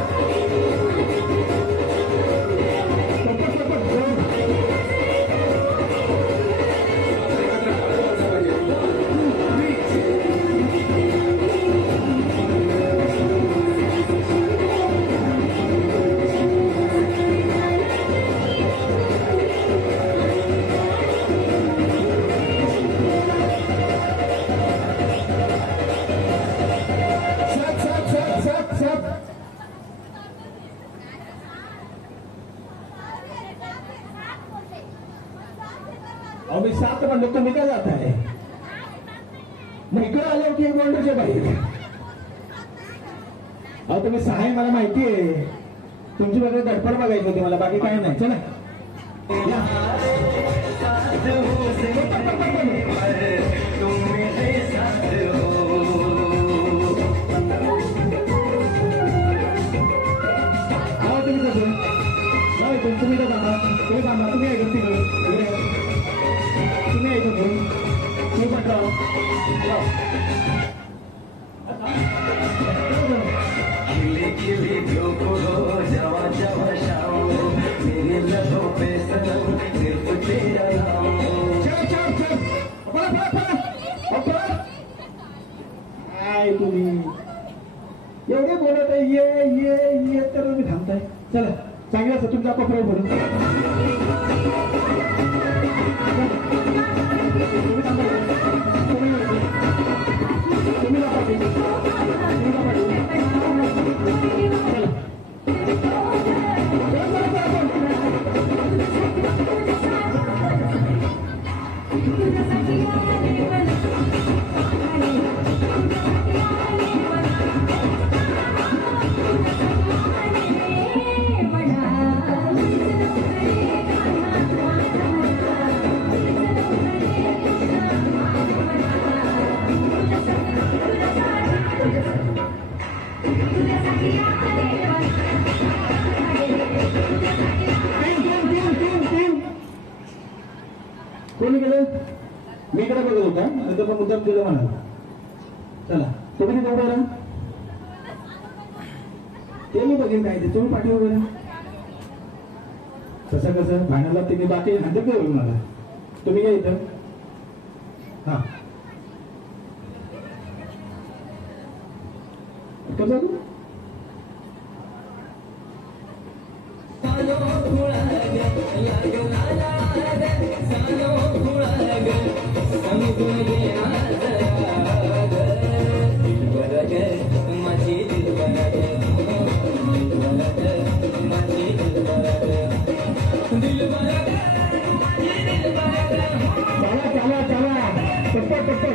अभी 7 म्हणलं, तुम्ही काय जात आहे? मग इकडे आले की बोलण्याच्या बाहेर. अहो तुम्ही 6 आहे मला माहिती आहे. तुमची बघा धडपड बघायची होती मला, बाकी काय नाही. चला तुम्ही काय थांबा, तुम्ही थांबा, तुम्ही ऐकून तिकडे तुम्ही ऐकून तुम्ही म्हटलं काय तुम्ही एवढे बोलत आहे ये ये ये तर तुम्ही थांबताय. चला चांगलं असं तुमचा पत्र भरून कोणी गेलं? मी इकडे बघत होता आणि तो मुद्दाम गेलं म्हणाला. चला तुम्ही तिथे उभं राहा, ते मी बघेन काय ते, तुम्ही पाठी उभं राहा. कसं कसं फायनलला तिने बाकी हंड्रेड होईल मला. तुम्ही काय इथं हा कसं तू चला चला पटपट पटपट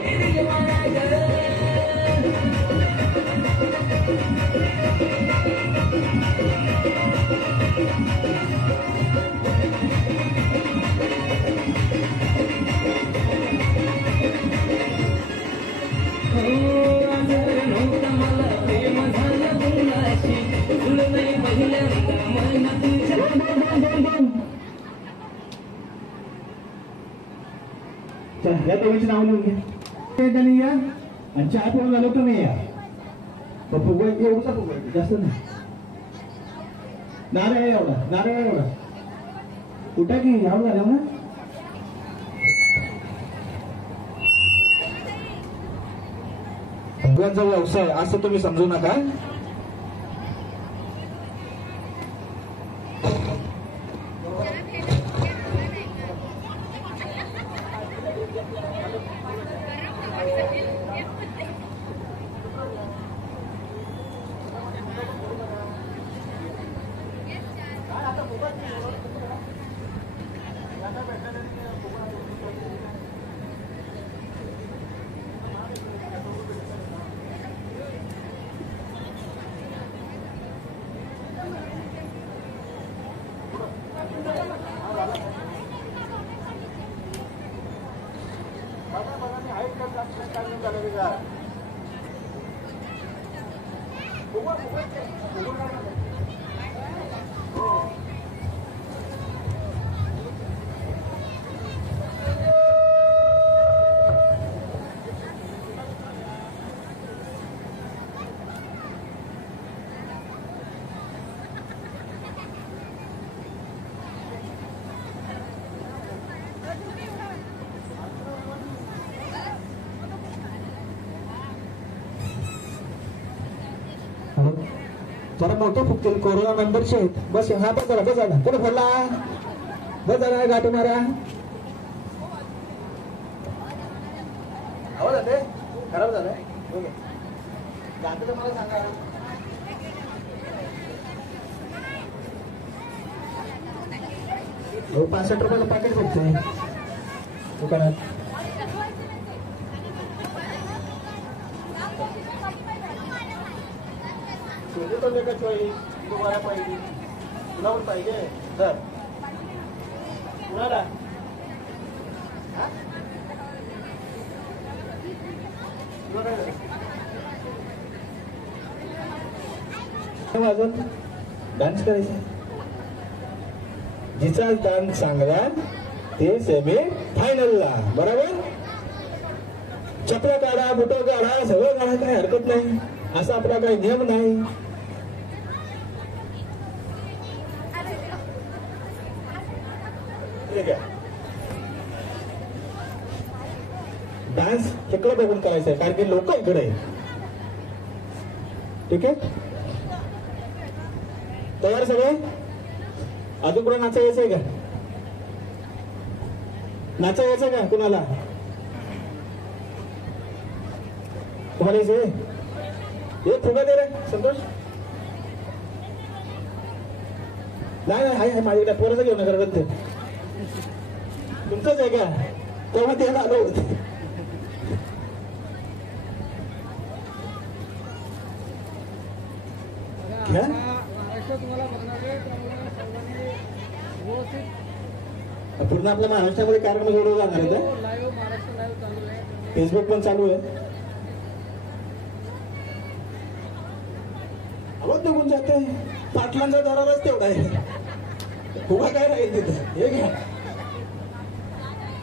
या दोघांची नाव लिहून घ्या या आणि चहा पिऊन झालं तुम्ही या. फुगवा एवढा फुगवा जास्त नाही. नारळ एवढा नारळ एवढा कुठं की एवढं झालं ना. फुग्यांचा व्यवसाय असं तुम्ही समजू नका. जरा मोठे फुकतील कोरोना मेंबरचे आहेत. बस हा बस झाला, बस झाला. कुठे फरला, बस झाला, गाठी मारा. आवाज आले खराब झालं गाठी तर मला सांगा. 65 रुपयाला पाकिट भेटते दुकानात. का चॉईस तुम्हाला पाहिजे, तुला पण पाहिजे सर कुणाला वाजून डान्स करायचा. जिचा डान्स चांगला ते सेमी फायनलला. बरोबर. चपला काढा, बुटो काढा, सगळं काढा, काही हरकत नाही. असा आपला काही नियम नाही. डान्स इकडे बघून करायचा आहे कारण की लोक इकडे आहेत. ठीक आहे. तयार सगळे. अजून कुणा नाचा यायचंय का, नाचा यायचंय का कुणाला, तुम्हाला यायचंय. हे फुगा दे रे संतोष. नाही नाही आहे माझ्याकडे पोराचं घेऊन करत ते तुमचंच आहे का, तेव्हा ते आलो होते. पूर्ण आपल्या महाराष्ट्रामध्ये कार्यक्रम जोडले जाणार आहे. फेसबुक पण चालू आहे. आवाज निघून जाते. पाटलांचा दरारच तेवढा आहे. उभा काय राहील तिथे. हे घ्या,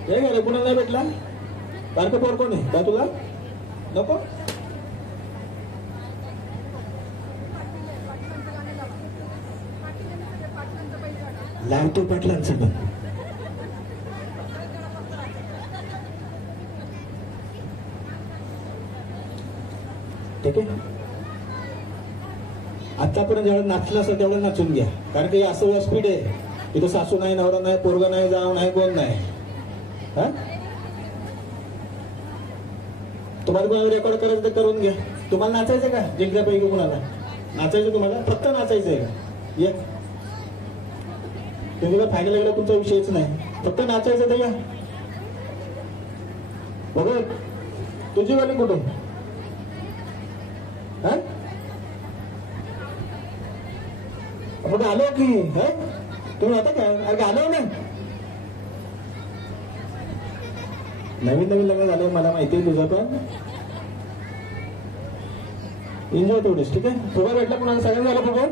हे घ्या. कुणाला नाही भेटला. बारकं पोर कोण आहे का तुला नको. लावतो पाटलांचं पण. ठीक आहे. आतापर्यंत जेवढं नाचलं असेल तेवढं नाचून घ्या कारण की असं व्यासपीठ आहे. तिथं सासू नाही, नवरा नाही, पोरगा नाही, जाव नाही, कोण नाही. हा तुम्हाला कोणाला रेकॉर्ड करायचं तर करून घ्या. तुम्हाला नाचायचं का जिंकल्यापैकी कुणाला नाचायचं, तुम्हाला फक्त नाचायचं आहे का. ये तुम्ही काय फायनल गेला तुमचा विषयच नाही, फक्त नाचायचं तर या. बघ तुझी वाली कुठे. हा मग आलो की तुम्ही आता काय अरे आलो ना. नवीन नवीन लग्न झालं मला माहिती आहे तुझं पण. एन्जॉय तेवढेच. ठीक आहे. फुगा भेटला कुणाला सगळ्यांना झाला फुगा.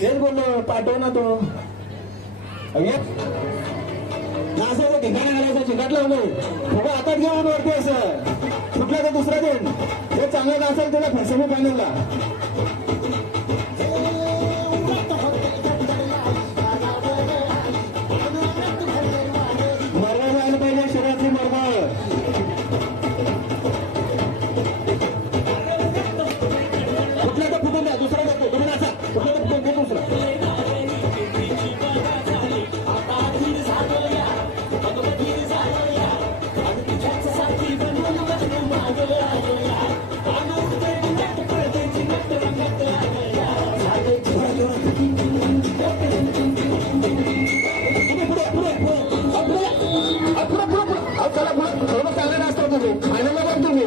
तेच बोललो पाठव ना तो. नाचायचं ठिकाणी घालायचं चिकाट लावलं फुगा हातात घेऊन वरती असं कुठला तर दुसरा देऊन हे चांगलं नाचाल त्याला सेमी फायनलला. मरवा जायला पाहिजे शरीरातली मरवा. कुठला तर फुटून द्या दुसरा बघतो तुम्ही नाचा. कुठला तर फुटून द्या दुसरा. चला पुढे थोडं चांगलं नाचतो तुम्ही फायनलला पण तुम्ही.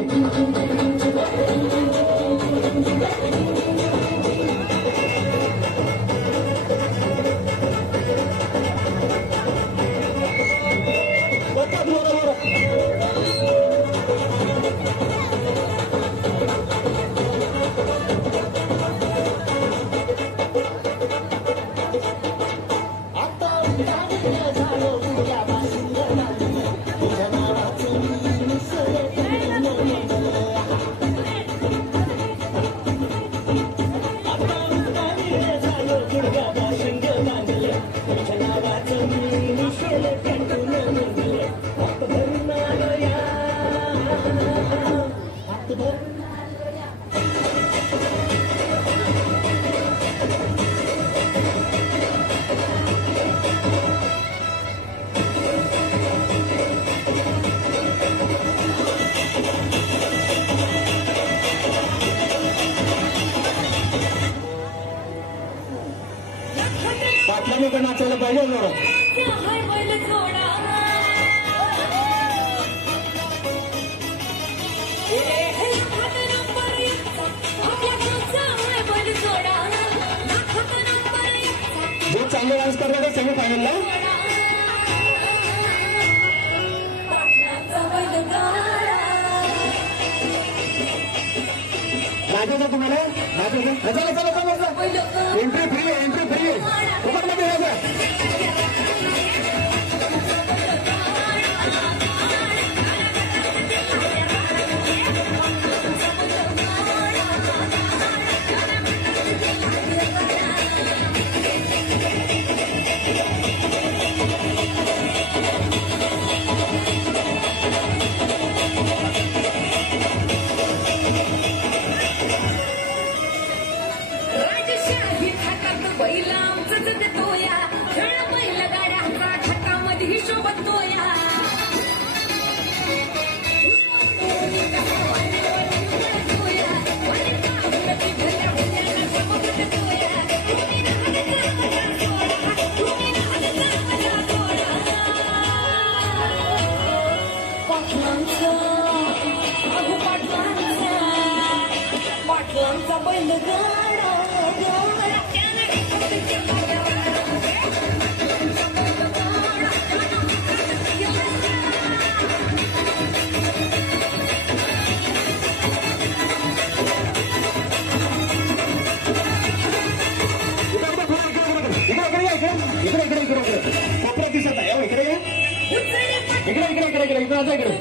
नाचायला पाहिजे जोरात. जो चांगले डान्स करतात ते सेमी फायनलला. नाचायचं तुम्हाला नाचायचं. एंट्री फ्री आहे, एंट्री फ्री आहे. फुकटमध्ये यायचं. कोपऱ्यात दिसत आहे. इकडे इकडे इकडे इकडे इकडे इकडे इकडे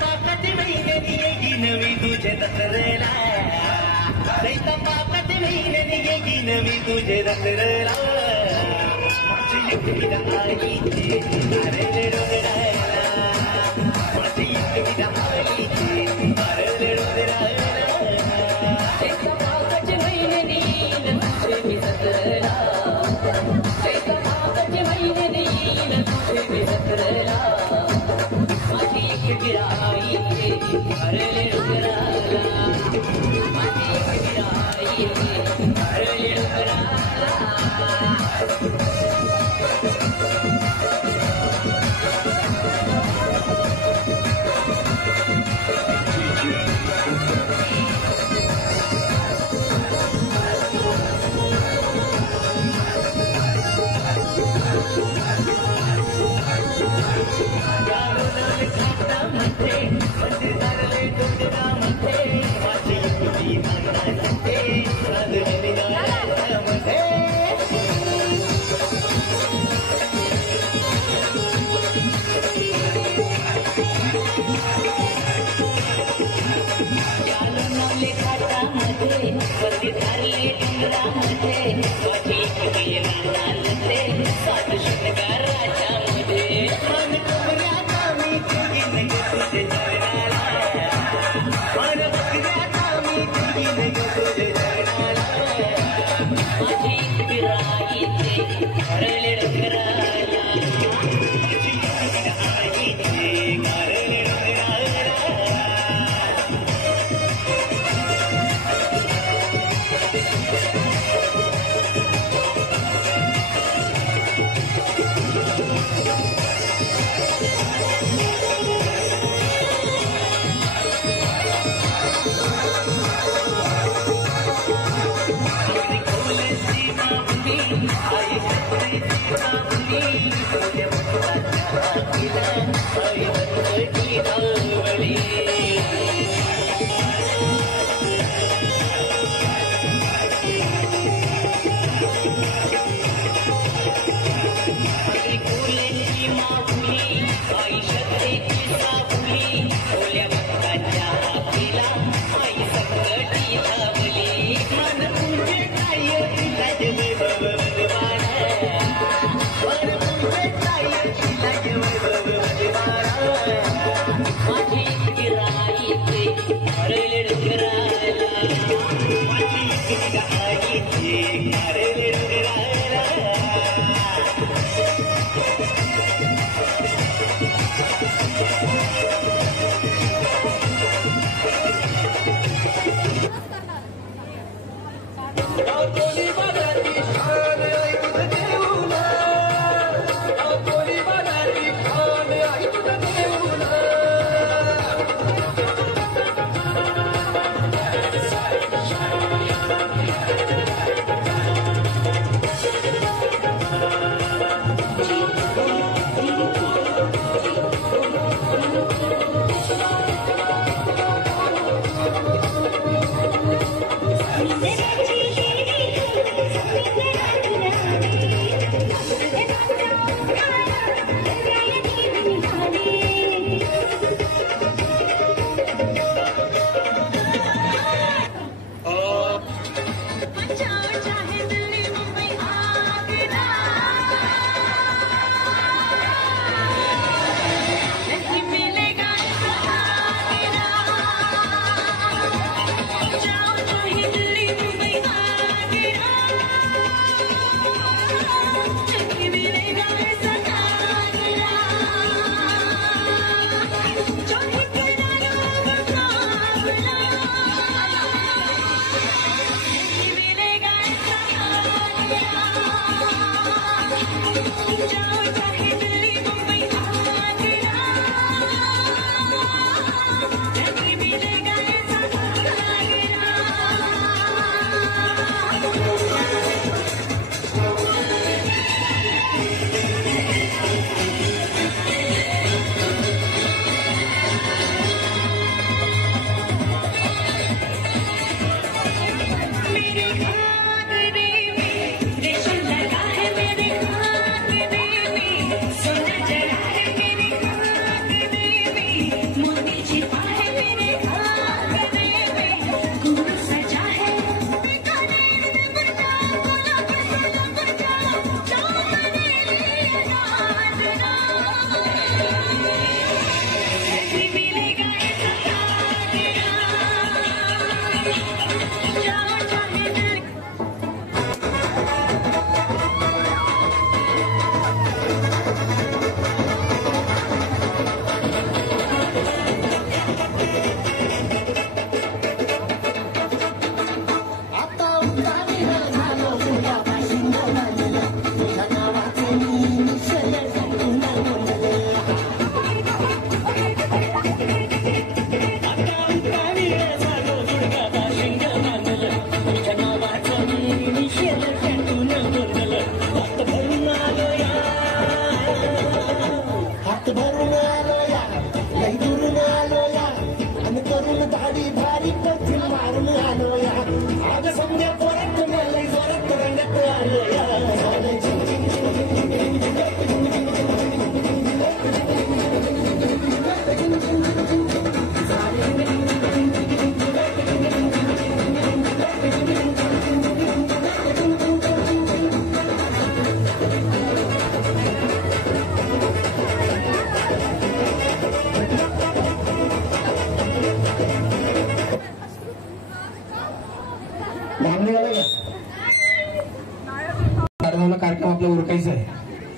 पाकती महिन्यानी येगी नवी तुझे दसरला पाकती महिन्यानी येगी नवी तुझे दसरला माझी एकटी आईची अरे डोंगराला माझी एकटी आईची अरे डोंगराला पाकती महिन्यानी येईन तुझे मी दसरला पाकती महिन्यानी येईन तुझे मी दसरला माझी एकटी आईची अरे डोंगराला माझी एकटी आईची अरे डोंगराला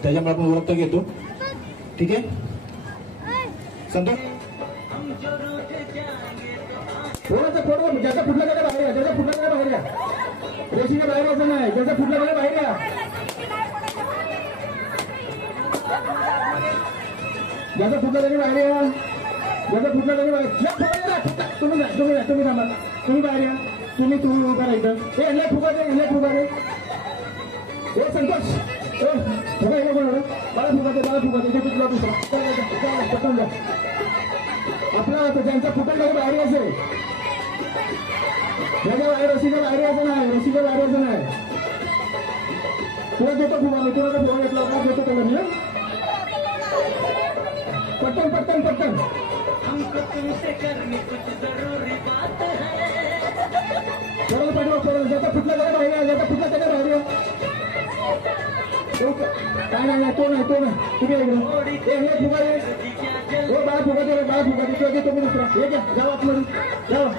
त्याच्यामुळे आपण ओळख घेतो. ठीक आहे संतोष. थोडं ज्याचा फुटला त्याला बाहेर या, ज्याचा फुटला त्याला बाहेर या. रेषेच्या बाहेर यायचं नाही, ज्याचा फुटला त्याला बाहेर या. ज्याचा फुटला त्याने बाहेर या, ज्याचा फुटला त्याने बाहेर. तुम्ही नाही, तुम्ही नाही, तुम्ही थांबा, तुम्ही बाहेर या. तुम्ही उभा राहायचं. हे यांना फुगा दे, यांना फुगा दे. हे संतोष फुगा हे बरोबर मला फुगा दे, मला फुगा दे. तुला दुसरा पटवून द्या. आपला ज्यांचा फुटल त्याला बाहेर यायचं, त्याच्या बाहेर रशीच्या बाहेर यायचं नाही, रशीच्या बाहेर यायचं नाही. तुला देतो फुगा, मी तुला फुगा घेतला होता, देतो त्याला मी. पटकन पटकन पटकन. चला पाठवा, चला. ज्याचा फुटला त्याला बाहेर या, ज्याचा फुटला त्याला बाहेर या. काय नाही, तो नाही, तो नाही. तुम्ही इकडे हे फुगा दे. हो बाळा फुगा दे, बाळा फुगा दे. किंवा तुम्ही दुसरा हे घ्या, जावा आतमध्ये जावा.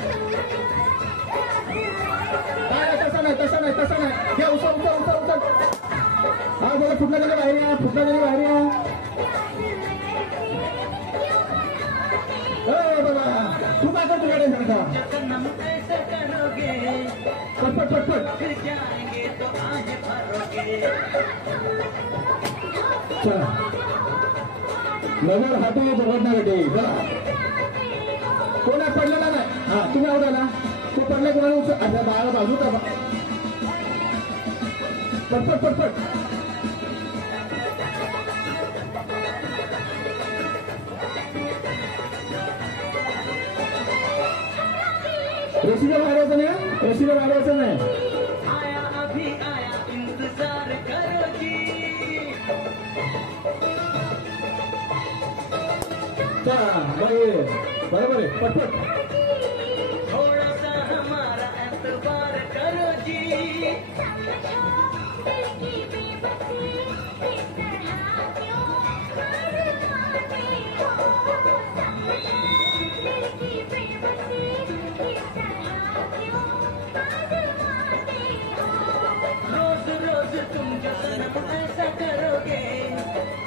काय तसा नाही, तसा नाही, तसा नाही. घ्या, उचल उचल उचल उचल. हा बघा फुटला त्याला बाहेर या, फुटला त्याला बाहेर या. बघा तू काय करतो गाडी सांगता. पटपट पटपट. चला नजर हातू बघणार बेटे. कोणा पडलेला नाही. हा तुम्ही आहोत आला, तो पडला कोणाला उचल. अच्छा बाळा बाजू का. पटपट पटपट. रशीला बाहेर यायचं नाही, रशीला बाहेर यायचं नाही. चला बरोबर आहे. पटपट. रोज रोज तुम जो सनम ऐसा करोगे,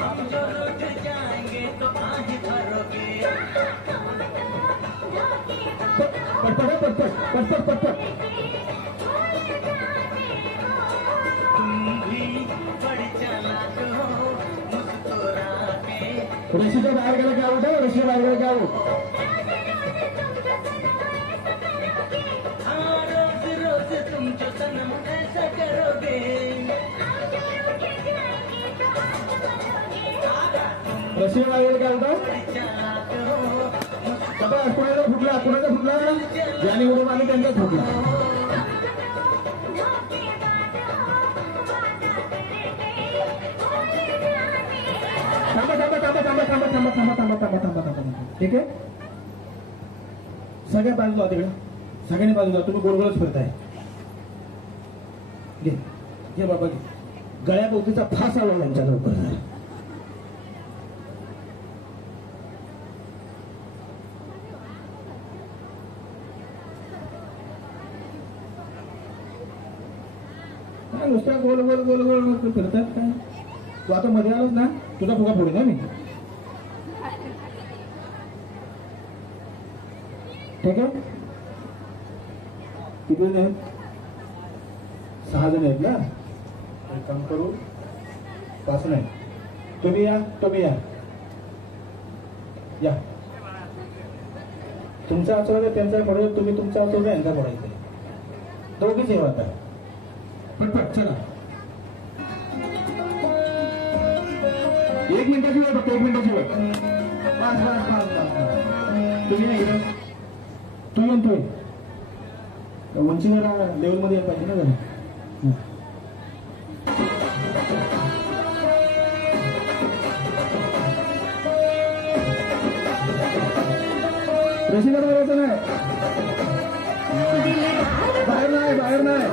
हम जो रोज जाएंगे तो आज भरोगे. पटपट पटपट पटपट पटपट. तुम भी बड़ी चालाक हो मुस्कुराते. रशीच्या बाहेर गेला काय होतं, रशीच्या बाहेर गेला काय होत. हाँ रोज रोज तुम जो सनम ऐसा करोगे. रशीच्या बाहेर गेला काय होतं. कुणाचा फुटला, कुणाचा फुटला. ज्याने उडून आले त्यांचा फुटला. थांबा थांबा थांबा थांबा थांबा थांबा थांबा थांबा थांबा थांबा थांबा. ठीक आहे सगळ्या बाजूला तिकडे, सगळ्यांनी बाजूला. तुम्ही गोलगोलच फिरताय. घे घे बाबा घे. गळ्याभोवतीचा फास आला यांच्या लवकर. नुसत्या गोल गोल गोल गोल फिरतात काय. तू आता मध्ये आलास ना, तुझा फुगा फोडू ना मी. ठीक आहे किती जण आहेत. 6 जण आहेत ना. एक काम करू 5 नाही. तुम्ही या, तुम्ही या. या तुमचा आचरण त्यांचा पडत, तुम्ही तुमचा आचरण यांचा पडायचं. दोघीच येऊ आता. पटपट चला. 1 मिनिटाची वेळ फक्त, 1 मिनिटाची वेळ. पाच पाच पाच पाच. तुम्ही नाही गेलं, तू येतोय उंची जरा लेवलमध्ये पाहिजे ना जरा. रशीला बघायचं नाही, बाहेर नाही, बाहेर नाही.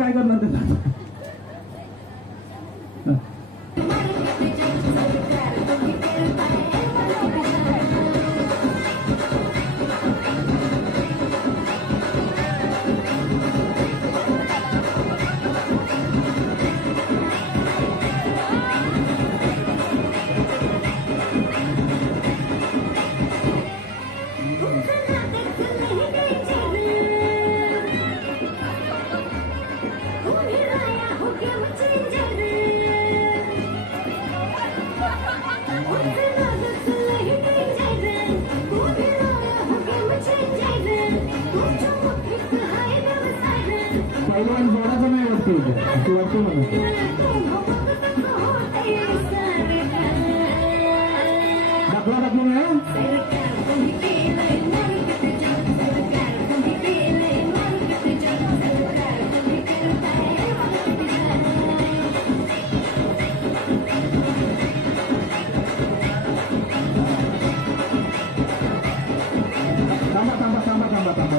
काय करणार त्याचा? पहिलवान जोराचं नाही वाटते ती वाटते मला. दाखला दाखवू नये.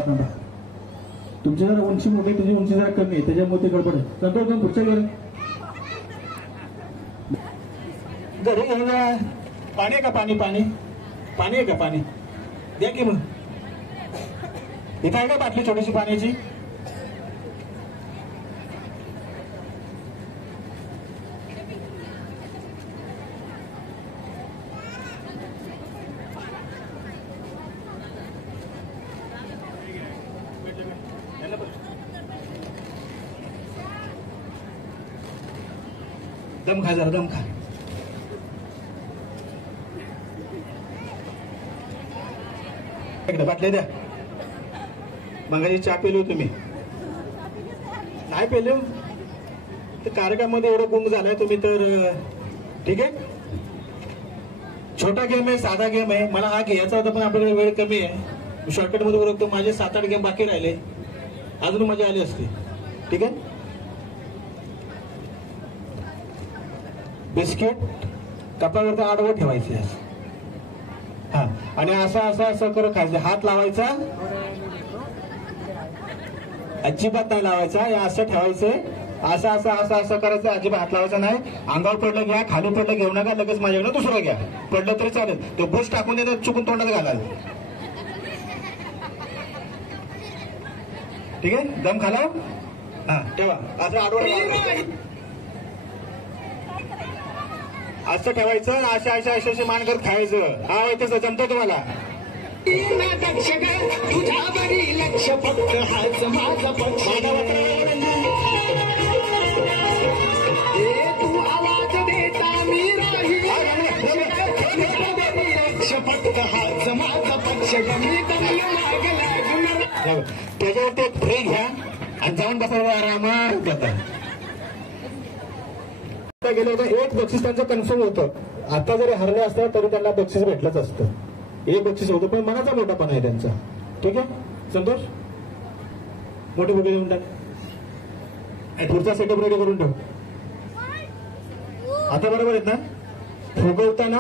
थांबा. तुमची जरा उंची मोठी, तुझी उंची जरा कमी आहे, त्याच्यामुळे ते गडबड आहे. संतोष जाऊन पुढच्या घरी घेऊन जा. पाणी आहे का? पाणी आहे का? पाणी द्या की मग. इथं आहे का बाटली छोटीशी पाण्याची? दम खा जरा, दम खा. एकदा बाटल्या द्या. मगाशी चहा पेलो तुम्ही नाही पेलो तर कार्यक्रमामध्ये एवढं गुंग झालाय तुम्ही तर. ठीक आहे, छोटा गेम आहे, साधा गेम आहे. मला हा घ्यायचा होता पण आपल्याकडे वेळ कमी आहे. शॉर्टकट मध्ये बरोबर माझे 7-8 गेम बाकी राहिले, अजून मजा आली असती. ठीक आहे, बिस्किट कपाळवरती आडवं ठेवायचे. हा, आणि असं करत खायचं. हात लावायचा अजिबात नाही लावायचा. या असं ठेवायचं, असं करायचं. अजिबात हात लावायचा नाही. अंगावर पडलं घ्या, खाली पडलं घेऊ नका. लगेच माझ्याकडे दुसरं घ्या. पडलं तरी चालेल. तो बुश टाकून देतात, चुकून तोंडात घालाल. ठीक आहे, दम खाला. हा ठेवा. असं आडवं असं ठेवायचं. अशा मान करत खायचं. हा तसं जमतं तुम्हाला. लक्ष फक्त हाच माझा पक्ष. तू आवाज देता मी लक्ष फक्त हाच माझा पक्ष. त्याच्यावरती एक फ्री घ्या आणि जाऊन बसा आरामात जाता. गेलं होतं, एक बक्षीस त्यांचं कन्फर्म होतं. आता जरी हरले असतं तरी त्यांना बक्षीस भेटलंच असतं. एक बक्षीस होतं, पण मनाचा मोठापण आहे त्यांचा. ठीक आहे संतोष, मोठी बुके देऊन टाक. पुढचा सेटअप रेडी करून ठेव. आता बरोबर आहेत ना? फुगवताना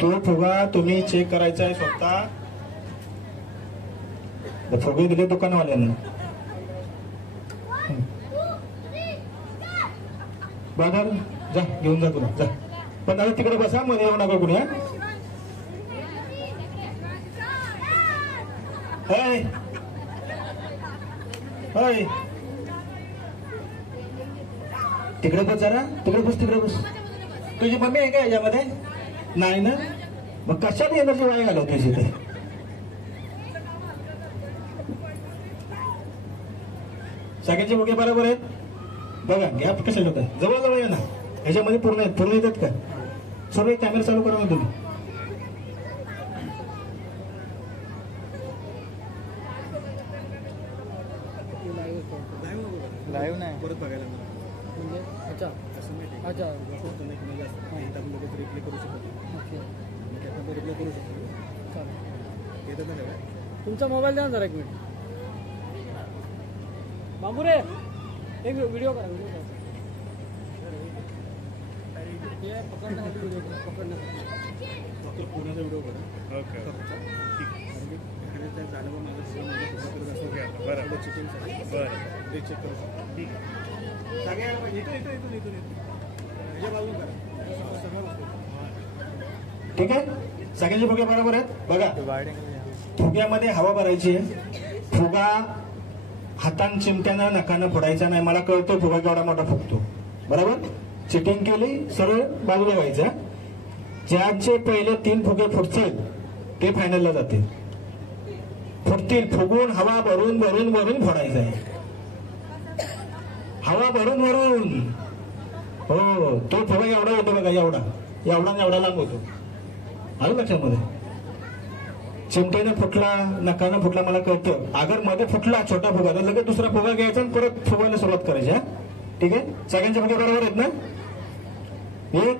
तो फुगा तुम्ही चेक करायचा आहे स्वतः. फुगे दिले दुकानवाल्यांना. बघा जा, घेऊन जा तुला जा. पण आता तिकडे बसा, मध्ये येऊ नका कुणी. तिकडे बस जरा, तिकडे बस. तुझी मम्मी आहे का याच्यामध्ये? नाही ना, मग कशाला एनर्जी वाया घालवतेस इथे? सगळ्यांचे मुखे बरोबर आहेत बघा. गॅप कशाला होत आहे? जवळ या ना. ह्याच्यामध्ये पूर्ण येतात का? सर्व कॅमेरा चालू करा ना तुम्ही. लाईव्ह नाही परत बघायला म्हणजे अच्छा रिप्ले करू शकतो. रिप्ले करू शकतो. येतात ना सगळ्या. तुमचा मोबाईल द्या ना जरा एक मिनिट. बांबू रे एक व्हिडिओ करा. पकडण्यासाठी पुण्याचा व्हिडिओ करा. ओके. त्या झाडावर माझं फोन बरं चिटिंगसाठी बरं ते चेक करू शकतो. ठीक आहे, सगळ्या इथून ह्याच्या बाजून करा सगळं बसतो. ठीक आहे, सगळ्यांचे फुगे बरोबर आहेत. बघा, फुग्यामध्ये हवा भरायची आहे. फुगा हातान चिमट्यानं नकानं फोडायचा नाही. मला कळतो फुगा केवढा मोठा फुगतो, बरोबर. चिटिंग केली सरळ बाजूला व्हायचं. ज्याचे पहिले 3 फुगे फुटतील ते फायनलला जातील. फुटतील, फुगून हवा भरून भरून भरून फोडायचं आहे. हवा भरून भरून. हो, तो फुगा एवढा होतो बघा, एवढा लांब होतो. आलं लक्षामध्ये. चिमट्याने फुटला नकानं फुटला मला कळतं. अगर मध्ये फुटला छोटा फुगा तर लगेच दुसरा फुगा घ्यायचा आणि परत फुगायला सुरुवात करायची. ठीक आहे, सगळ्यांचे फुगे बरोबर आहेत ना? 1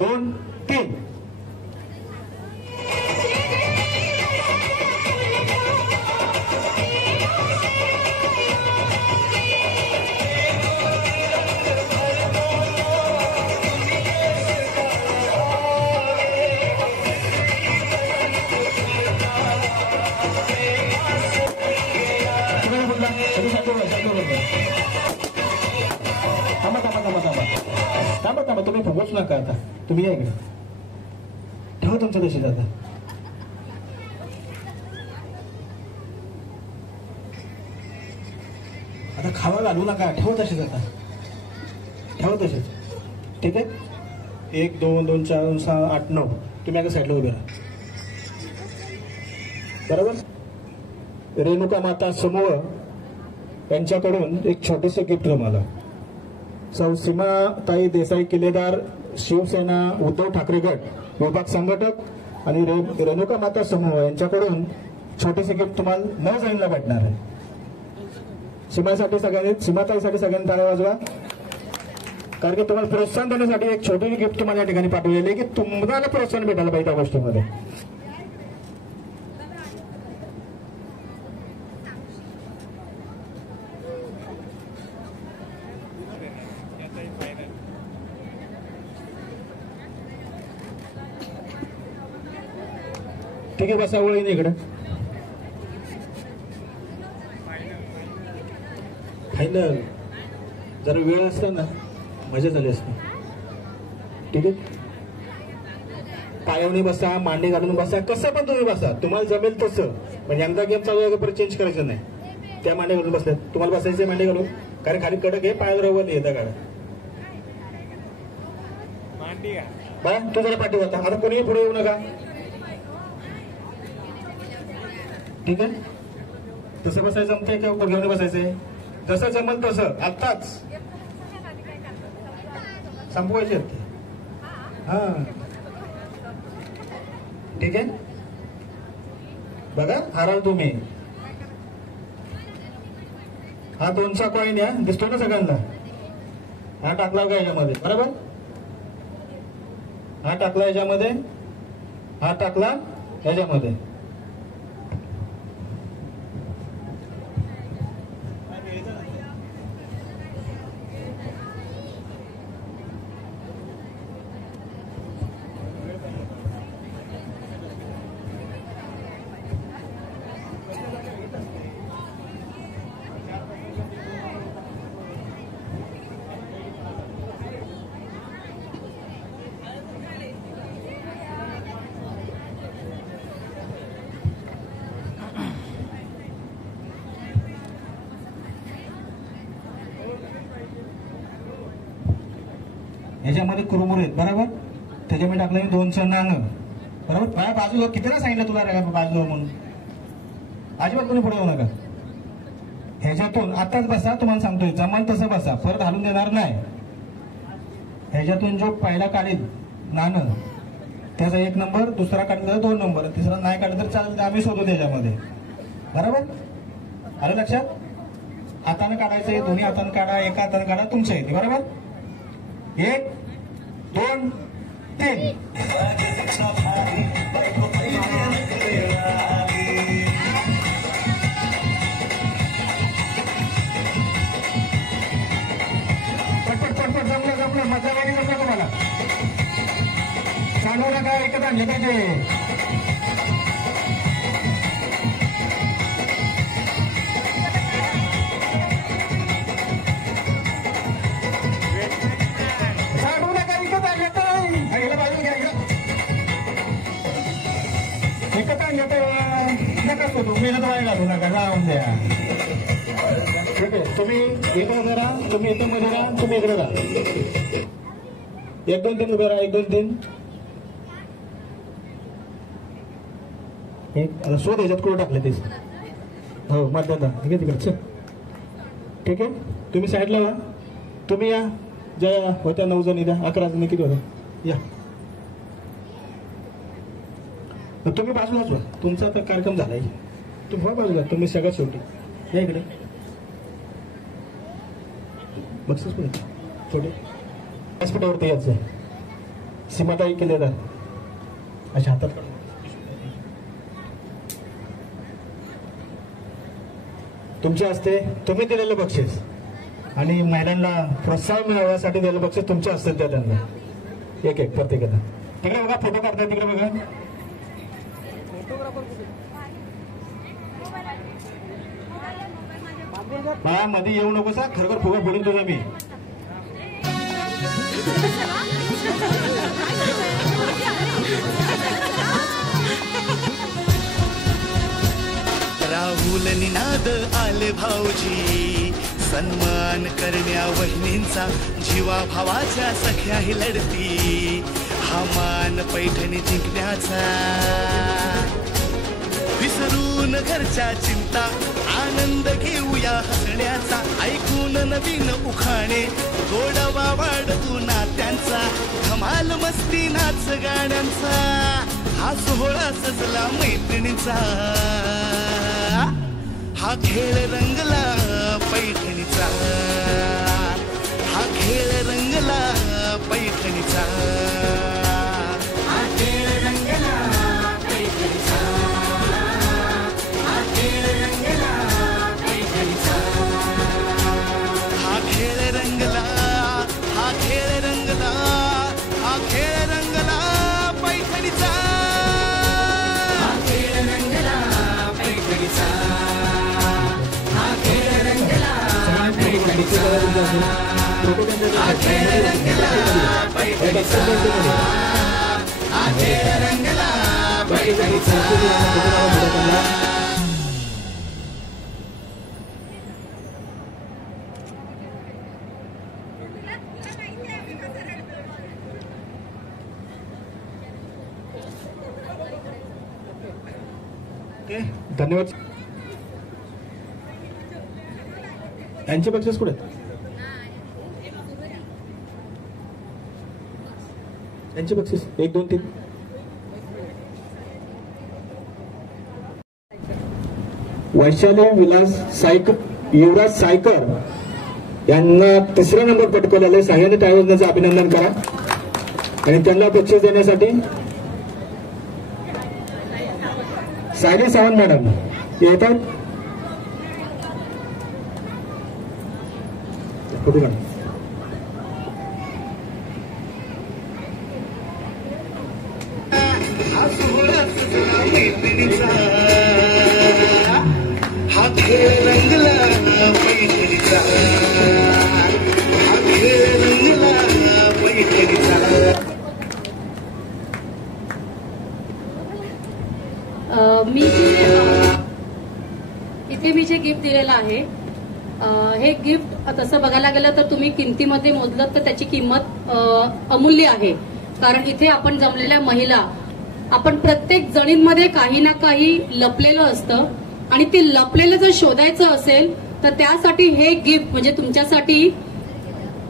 2 3. थांबा, तुम्ही फुगूच नका. आता तुम्ही या इकडे, ठेवा तुमच्या देशीत. आता खावा घालू नका, ठेवा तशीच. आता ठेवा तशीच. ठीक आहे, 1 2 2 4 6 8 9. तुम्ही आता साईडला उभे राहा, बरोबर. रेणुका माता समूह यांच्याकडून एक छोटेसे गिफ्ट तुम्हाला. सौ सीमाताई देसाई किल्लेदार, शिवसेना उद्धव ठाकरे गट विभाग संघटक आणि रेणुका माता समूह यांच्याकडून छोटेसे गिफ्ट तुम्हाला 9 जणींना भेटणार आहे. सीमाताईसाठी सगळ्यांनी टाळ्या वाजवा. कारण की तुम्हाला प्रोत्साहन देण्यासाठी एक छोटे गिफ्ट तुम्हाला या ठिकाणी पाठवलेले की तुम्हाला प्रोत्साहन भेटायला पाहिजे त्या गोष्टीमध्ये. ठीक आहे, बसा वळीन इकडं. फायनल जरा वेळ असता ना मजा झाली असते. ठीक आहे, पायावणी बसा, मांडी घालून बसा, कसं पण तुम्ही बसा, तुम्हाला जमेल तसं. म्हणजे एकदा गेम चालू आहे परत चेंज करायचं नाही. त्या मांडी घालून बसल्यात, तुम्हाला बसायचं मांडी घालून. कारण खाली कडक आहे, पायावर रवल येतं गाडा. बा तू जरा पाठी होता. आता कोणीही पुढे येऊ नका. ठीक आहे, तसं बसायचं जमतंय का गुडघ्याने बसायचंय? जसं जमल तसं आत्ताच संपवायचे. हा ठीक आहे, बघा हाराल तुम्ही. हा 2चा कॉईन या दिसतो ना सगळ्यांना. हा टाकला का याच्यामध्ये, बरोबर. हा टाकला याच्यामध्ये, हा टाकला याच्यामध्ये. याच्यामध्ये कुरमुरे आहेत, बरोबर. त्याच्यामध्ये टाकलं 2चं नाणं, बरोबर. माझ्या बाजूला कितीला सांगितलं तुला बाजूला म्हणून. अजिबात कोणी पुढे येऊ नका. ह्याच्यातून आताच बसा, तुम्हाला सांगतोय जमान तसं बसा, परत हलून देणार नाही. ह्याच्यातून जो पहिला काढेल नाणं त्याचा 1 नंबर, दुसरा काढला तर 2 नंबर, तिसरा नाही काढलं तर चालेल, आम्ही शोधू त्याच्यामध्ये, बरोबर. आलं लक्षात. हाताने काढायचंय, दोन्ही हाताने काढा, एका हाताने काढा, तुमच्या इथे, बरोबर. 1 2 3. पटपट जमलं मजा वगैरे जमलं तुम्हाला. सांगू नका, एकच आणले पाहिजे. करू नका, जाऊन द्या. ठीक आहे, तुम्ही इकडे उभे राहा, तुम्ही इथे मध्ये राहा, तुम्ही इकडे राहा. 1 2 3 उभे राहा. 1 2 3. आता शोध ह्याच्यात कुठं टाकले ते. हो मध्यात ठीक आहे तिकडचं. ठीक आहे, तुम्ही साईडला व्हा. तुम्ही या, ज्या होत्या 9 जणी द्या, 11 जणी किती होत्या या. तुम्ही बाजूलाच व्हा, तुमचा आता कार्यक्रम झालाय. तुम्ही व्हा बाजूला, तुम्ही सगळ्यात शेवटी या इकडे. बक्षीस पण छोटे व्यासपीठावरती यायचं. सीमाताई केलेला अशा हातात तुमच्या हस्ते तुम्ही दिलेलं बक्षीस आणि महिलांना प्रोत्साहन मिळवण्यासाठी दिलेलं बक्षीस तुमच्या हस्ते द्या त्यांना. एक एक प्रत्येकाला. तिकडे बघा, फोटो काढताय तिकडे बघा. मला मध्ये येऊ नको सा, खरोखर फुगा फोडून तुझा मी. राहुल निनाद आले भाऊजी, सन्मान करण्या वहिनींचा, जीवा भावाच्या सख्याही लढती, हा मान पैठणी जिंकण्याचा. विसरून घरच्या चिंता, आनंद घेऊया हसण्याचा, ऐकून नवीन उखाणे, गोडवा वाढवू नात्यांचा, धमाल मस्ती नाच गाण्यांचा, हा सोहळा सजला मैत्रिणीचा, हा खेळ रंगला पैठणीचा, हा खेळ रंगला पैठणीचा, हा खेळ रंगला पैठणीचा, हा खेळ रंगला पैठणीचा, हा खेळ रंगला, हा खेळ रंगला, हा खेळ रंगला पैठणीचा, हा खेळ रंगला पैठणीचा, हा खेळ रंगला पैठणीचा, हा खेळ रंगला पैठणीचा, हा खेळ रंगला पैठणीचा. धन्यवाद. यांचे बक्षीस कुठे आहेत? यांचे बक्षीस 1 2 3. वैशाली विलास युवराज सायकर यांना 3रा नंबर पटकवलेला आहे. सहाय्याने त्या योजनेचं अभिनंदन करा आणि त्यांना बक्षीस देण्यासाठी सायली सावंत मॅडम येतात. कुठे मॅडम? हा खेळ रंगला पैठणीचा, हा खेळ रंगला पैठणीचा. इथे मी जे गिफ्ट दिलेलं आहे, हे गिफ्ट तसं बघायला गेलं तर तुम्ही किमतीमध्ये मोजलं तर त्याची किंमत अमूल्य आहे. कारण इथे आपण जमलेल्या महिला, आपण प्रत्येक जणींमध्ये काही ना काही लपलेलं असतं आणि ते लपलेलं जर शोधायचं असेल तर त्यासाठी हे गिफ्ट म्हणजे तुमच्यासाठी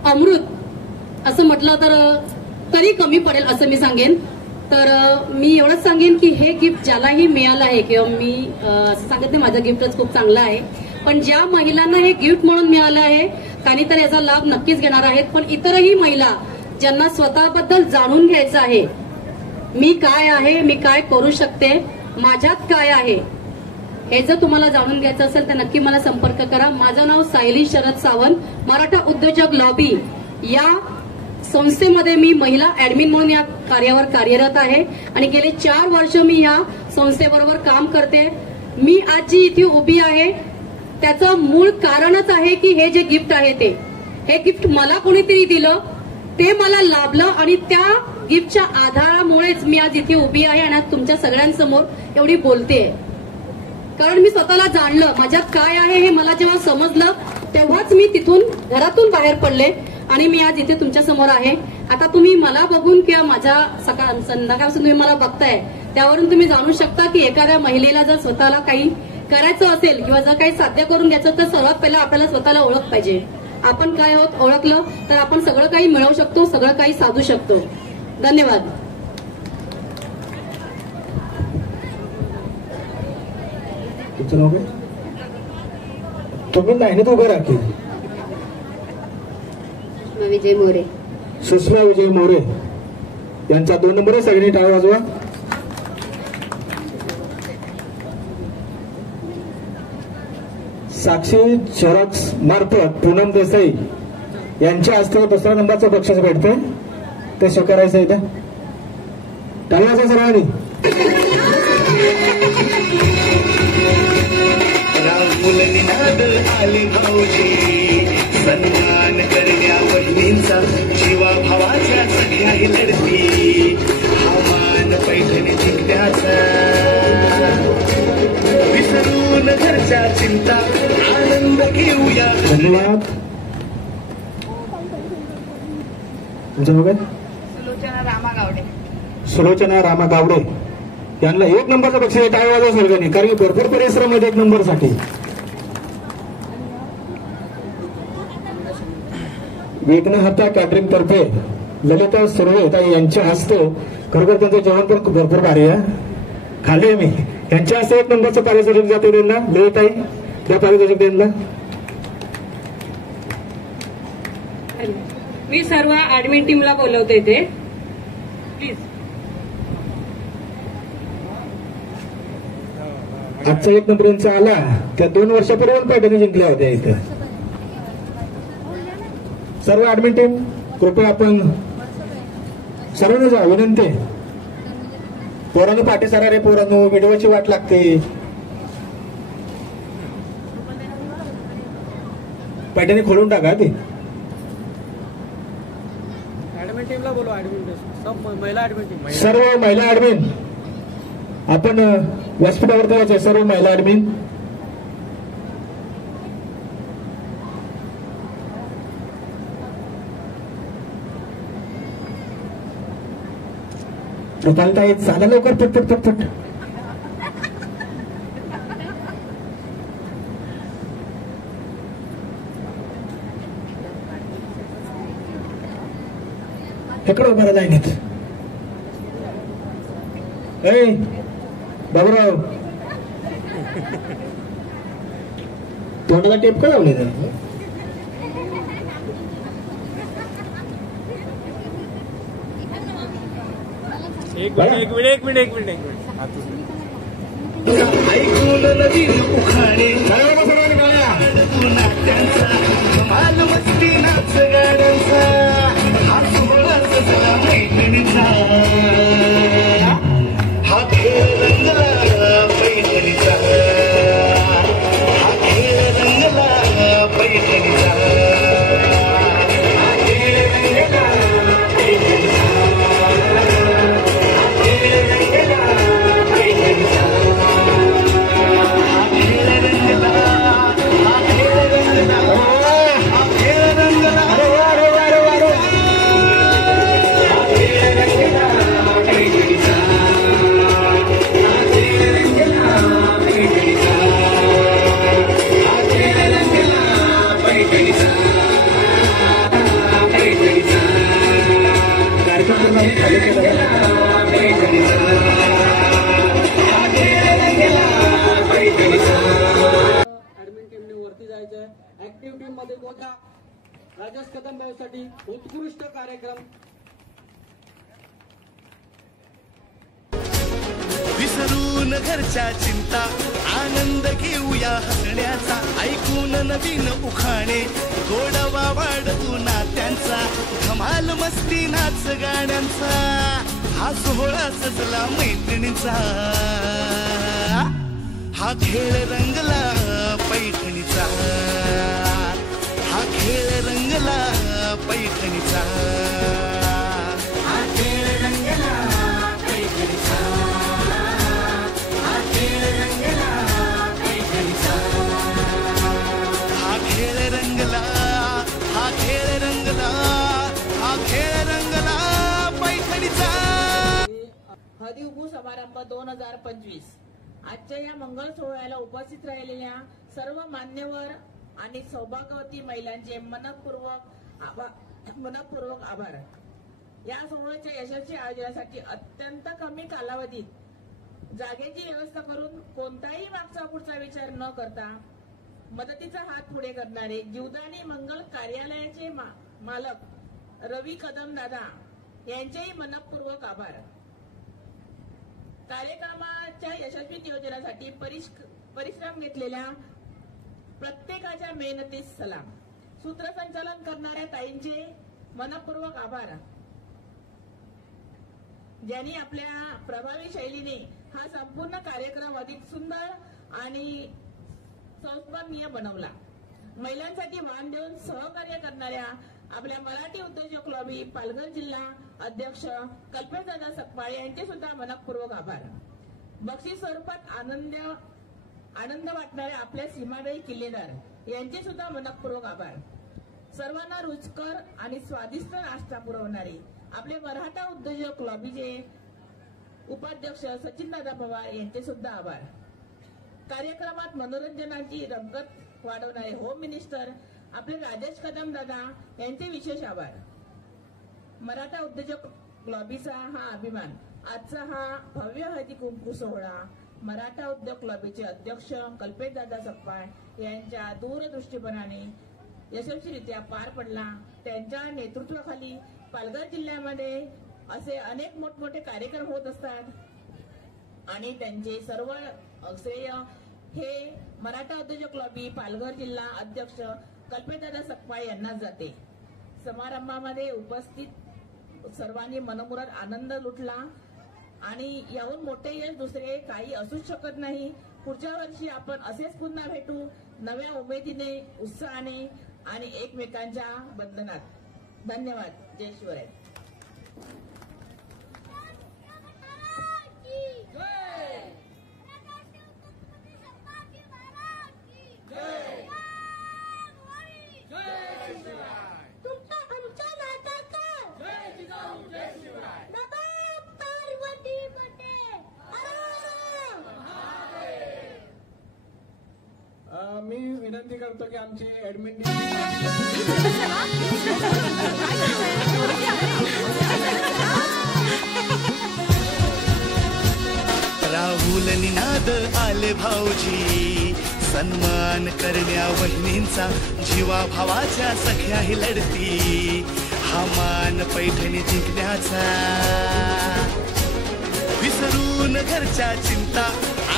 अमृत असं म्हटलं तर तरी कमी पडेल असं मी सांगेन. तर मी एवढंच सांगेन की हे गिफ्ट ज्यालाही मिळालं आहे, किंवा मी असं सांगत नाही माझं गिफ्टच खूप चांगलं आहे, पण ज्या महिलांना हे गिफ्ट म्हणून मिळालं आहे त्यांनी तर याचा लाभ नक्कीच घेणार आहेत. पण इतरही महिला ज्यांना स्वतःबद्दल जाणून घ्यायचं आहे, मी काय आहे, मी काय करू शकते, माझ्यात काय आहे, हे जर तुम्हाला जाणून घ्यायचं असेल तर नक्की मला संपर्क करा. माझं नाव सायली शरद सावंत, मराठा उद्योजक लॉबी या संस्थेमध्ये मी महिला ऍडमिन म्हणून या कार्यावर कार्यरत आहे आणि गेले 4 वर्ष मी या संस्थेबरोबर काम करते. मी आज जी इथे उभी आहे त्याचं मूळ कारणच आहे की हे जे गिफ्ट आहे हे गिफ्ट मला कोणीतरी दिलं, ते मला लाभलं आणि त्या गिफ्टच्या आधारामुळेच मी आज इथे उभी आहे आणि आज तुमच्या सगळ्यांसमोर एवढी बोलते. कारण मी स्वतःला जाणलं, माझ्यात काय आहे हे मला जेव्हा समजलं तेव्हाच मी तिथून घरातून बाहेर पडले आणि मी आज इथे तुमच्या समोर आहे. आता तुम्ही मला बघून किंवा माझ्या संध्याकाळपासून तुम्ही मला बघताय त्यावरून तुम्ही जाणू शकता की एखाद्या महिलेला जर स्वतःला काही करायचं असेल किंवा जर काही साध्य करून घ्यायचं तर सर्वात पहिला आपल्याला स्वतःला ओळख पाहिजे. आपण काय आहोत ओळखलं तर आपण सगळं काही मिळवू शकतो, सगळं काही साधू शकतो. धन्यवाद. तुम्ही लाईनीत उभे राखी. विजय मोरे. सुषमा विजय मोरे यांचा 2 नंबर आहे. सगळ्यांनी टाळ वाजवा. साक्षी झेरॉक्स मार्फत पूनम देसाई यांच्या हस्ते 2ऱ्या नंबरचं बक्षीस भेटते. ते स्वीकारायचं आहे. टाळ वाजवा सर्वांनी. राहुलनिनाद आले भाऊजी सन्मान करण्या वहिनींचा जीवा भावाच्या सगळ्या लढती हवामान पैठणी जिंकण्याचा विसरून घरच्या चिंता आनंद घेऊया. धन्यवाद. तुमचं नाव काय? सुलोचना रामा गावडे यांना 1 नंबरचं बक्षीस आहे. टाळ वाजवा सर्वांनी, कारण भरपूर परिश्रम मध्ये 1 नंबरसाठी. विघ्नहर्ता कॅटरिंग तर्फे ललिता सुर्वे यांच्या हस्ते खरोखर त्यांचं जेवण पण भरपूर भारी आहे. खाल्ले मी. यांच्या हस्ते 1 नंबरचं पारितोषिक जाते त्यांना. ललिताई त्या पारितोषिक त्यांना. मी सर्व ऍडमिन टीमला बोलवते इथे प्लीज. आजचा 1 नंबर यांचा आला त्या 2 वर्षापूर्वी पैठणी जिंकल्या होत्या इथं. सर्व ऍडमिन टीम कृपया आपण सर्वांना जा विनंती. पोरांनो पाठी सारा रे पोरांनो, व्हिडिओची वाट लागते. पैठणी खोलून टाका ती. ऍडमिन टीमला बोलवा. ऍडमिन सब महिला ऍडमिन टीम. सर्व महिला ऍडमिन आपण व्यासपीठावरती यायचे. सर्व महिला ऍडमिन रुपालताई चाला लवकर पटपट पटपट. इकडे उभा राहा लाईनीत. ए बाबूराव तोंडाला टेप का लावली जरा. एक मिनिट ऐकून नवीन उखाणे नाट्यांचा कमाल मस्ती नाच गाड्यांचा हा सोहळा सजला मैत्रिणीचा हा खेळ रंगला पैठणीचा हा खेळ रंगला पैठणीचा हा खेळ रंगला पैठणीचा ऍक्टिव्ह टीम मध्ये मोठा राजेश कदम साठी उत्कृष्ट कार्यक्रम. विसरून घरच्या चिंता आनंद घेऊया हसण्याचा ऐकून नवीन उखाणे गोडवा वाढवू नात्यांचा धमाल मस्ती नाच गाण्यांचा हा सोहळा सजला मैत्रिणीचा हा खेळ रंगला पैठणीचा हा खेळ रंगला पैठणीचा हा खेळ रंगला पैठणीचा हा खेळ रंगला हळदीकुंकू समारंभ 2025. आजच्या या मंगल सोहळ्याला उपस्थित राहिलेल्या सर्व मान्यवर आणि सौभाग्यवती महिलांचे मनपूर्वक आभार. या सोहळ्याच्या यशस्वी आयोजनासाठी अत्यंत कमी कालावधीत जागेची व्यवस्था करून कोणताही मागचा पुढचा विचार न करता मदतीचा हात पुढे करणारे जीवदानी मंगल कार्यालयाचे मालक रवी कदम दादा यांचेही मनपूर्वक आभार. कार्यक्रमाच्या यशस्वी नियोजनासाठी परिश्रम घेतलेल्या प्रत्येकाच्या मेहनतीस सलाम. सूत्रसंचालन करणाऱ्या ताईंचे मनपूर्वक आभार, ज्यांनी आपल्या प्रभावी शैलीने हा संपूर्ण कार्यक्रम अधिक सुंदर आणि संस्मरणीय बनवला. महिलांसाठी मान देऊन सहकार्य करणाऱ्या आपल्या मराठी उद्योजक लॉबी पालघर जिल्हा अध्यक्ष कल्पेशदादा सकपाळ यांचे सुद्धा मनपूर्वक आभार. बक्षीस स्वरूपात आनंद वाटणाऱ्या आपल्या सीमाबाई किल्लेदार यांचे सुद्धा मनपूर्वक आभार. सर्वांना रुचकर आणि स्वादिष्ट नाश्ता पुरवणारे आपले मराठा उद्योजक लॉबीचे उपाध्यक्ष सचिनदादा पवार यांचे सुद्धा आभार. कार्यक्रमात मनोरंजनाची रंगत वाढवणारे होम मिनिस्टर आपले राजेश कदम दादा यांचे विशेष आभार. मराठा उद्योजक लॉबीचा हा अभिमान. आजचा हा भव्य हळदी कुंकू सोहळा मराठा उद्योग लॉबीचे अध्यक्ष कल्पेशदादा सकपाळ यांच्या दूरदृष्टीपणाने यशस्वीरित्या पार पडला. त्यांच्या नेतृत्वाखाली पालघर जिल्ह्यामध्ये असे अनेक मोठमोठे कार्यक्रम होत असतात आणि त्यांचे सर्व श्रेय हे मराठा उद्योजक लॉबी पालघर जिल्हा अध्यक्ष कल्पेशदादा सकपाळ यांना जाते. समारंभामध्ये उपस्थित सर्वांनी मनमुराद आनंद लुटला आणि याहून मोठे यश दुसरे काही असूच शकत नाही. पुढच्या वर्षी आपण असेच पुन्हा भेटू नव्या उमेदीने, उत्साहाने आणि एकमेकांच्या बंधनात. धन्यवाद. जय शिवराय. तुमचा आमच्या नात्याचा जय जिजाऊ जय शिवराय. नमः पार्वती पटे. मी विनंती करतो की आमची ऍडमिन राहुल निनाद आले भाऊजी, सन्मान करण्या वहिनींचा, जीवा भावाच्या सख्याही लढती, हा मान पैठणी जिंकण्याचा. विसरून घरच्या चिंता,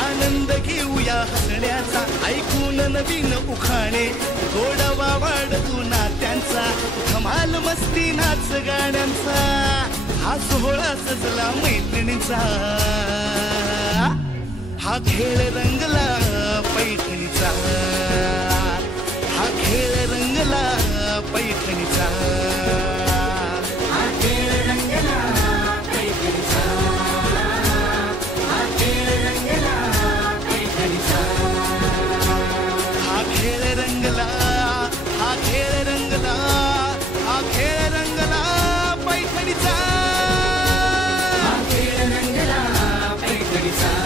आनंद घेऊया हसण्याचा, ऐकून नवीन उखाणे, गोडवा वाढवू नात्यांचा, धमाल मस्ती नाच गाण्यांचा, हा सोहळा सजला मैत्रिणींचा. हा खेळ रंगला पैठणीचा, हा खेळ रंगला पैठणीचा, हा खेळ रंगला पैठणीचा, हा खेळ रंगला पैठणीचा, हा खेळ रंगला, हा खेळ रंगला, हा खेळ रंगला पैठणीचा, हा खेळ रंगला पैठणीचा.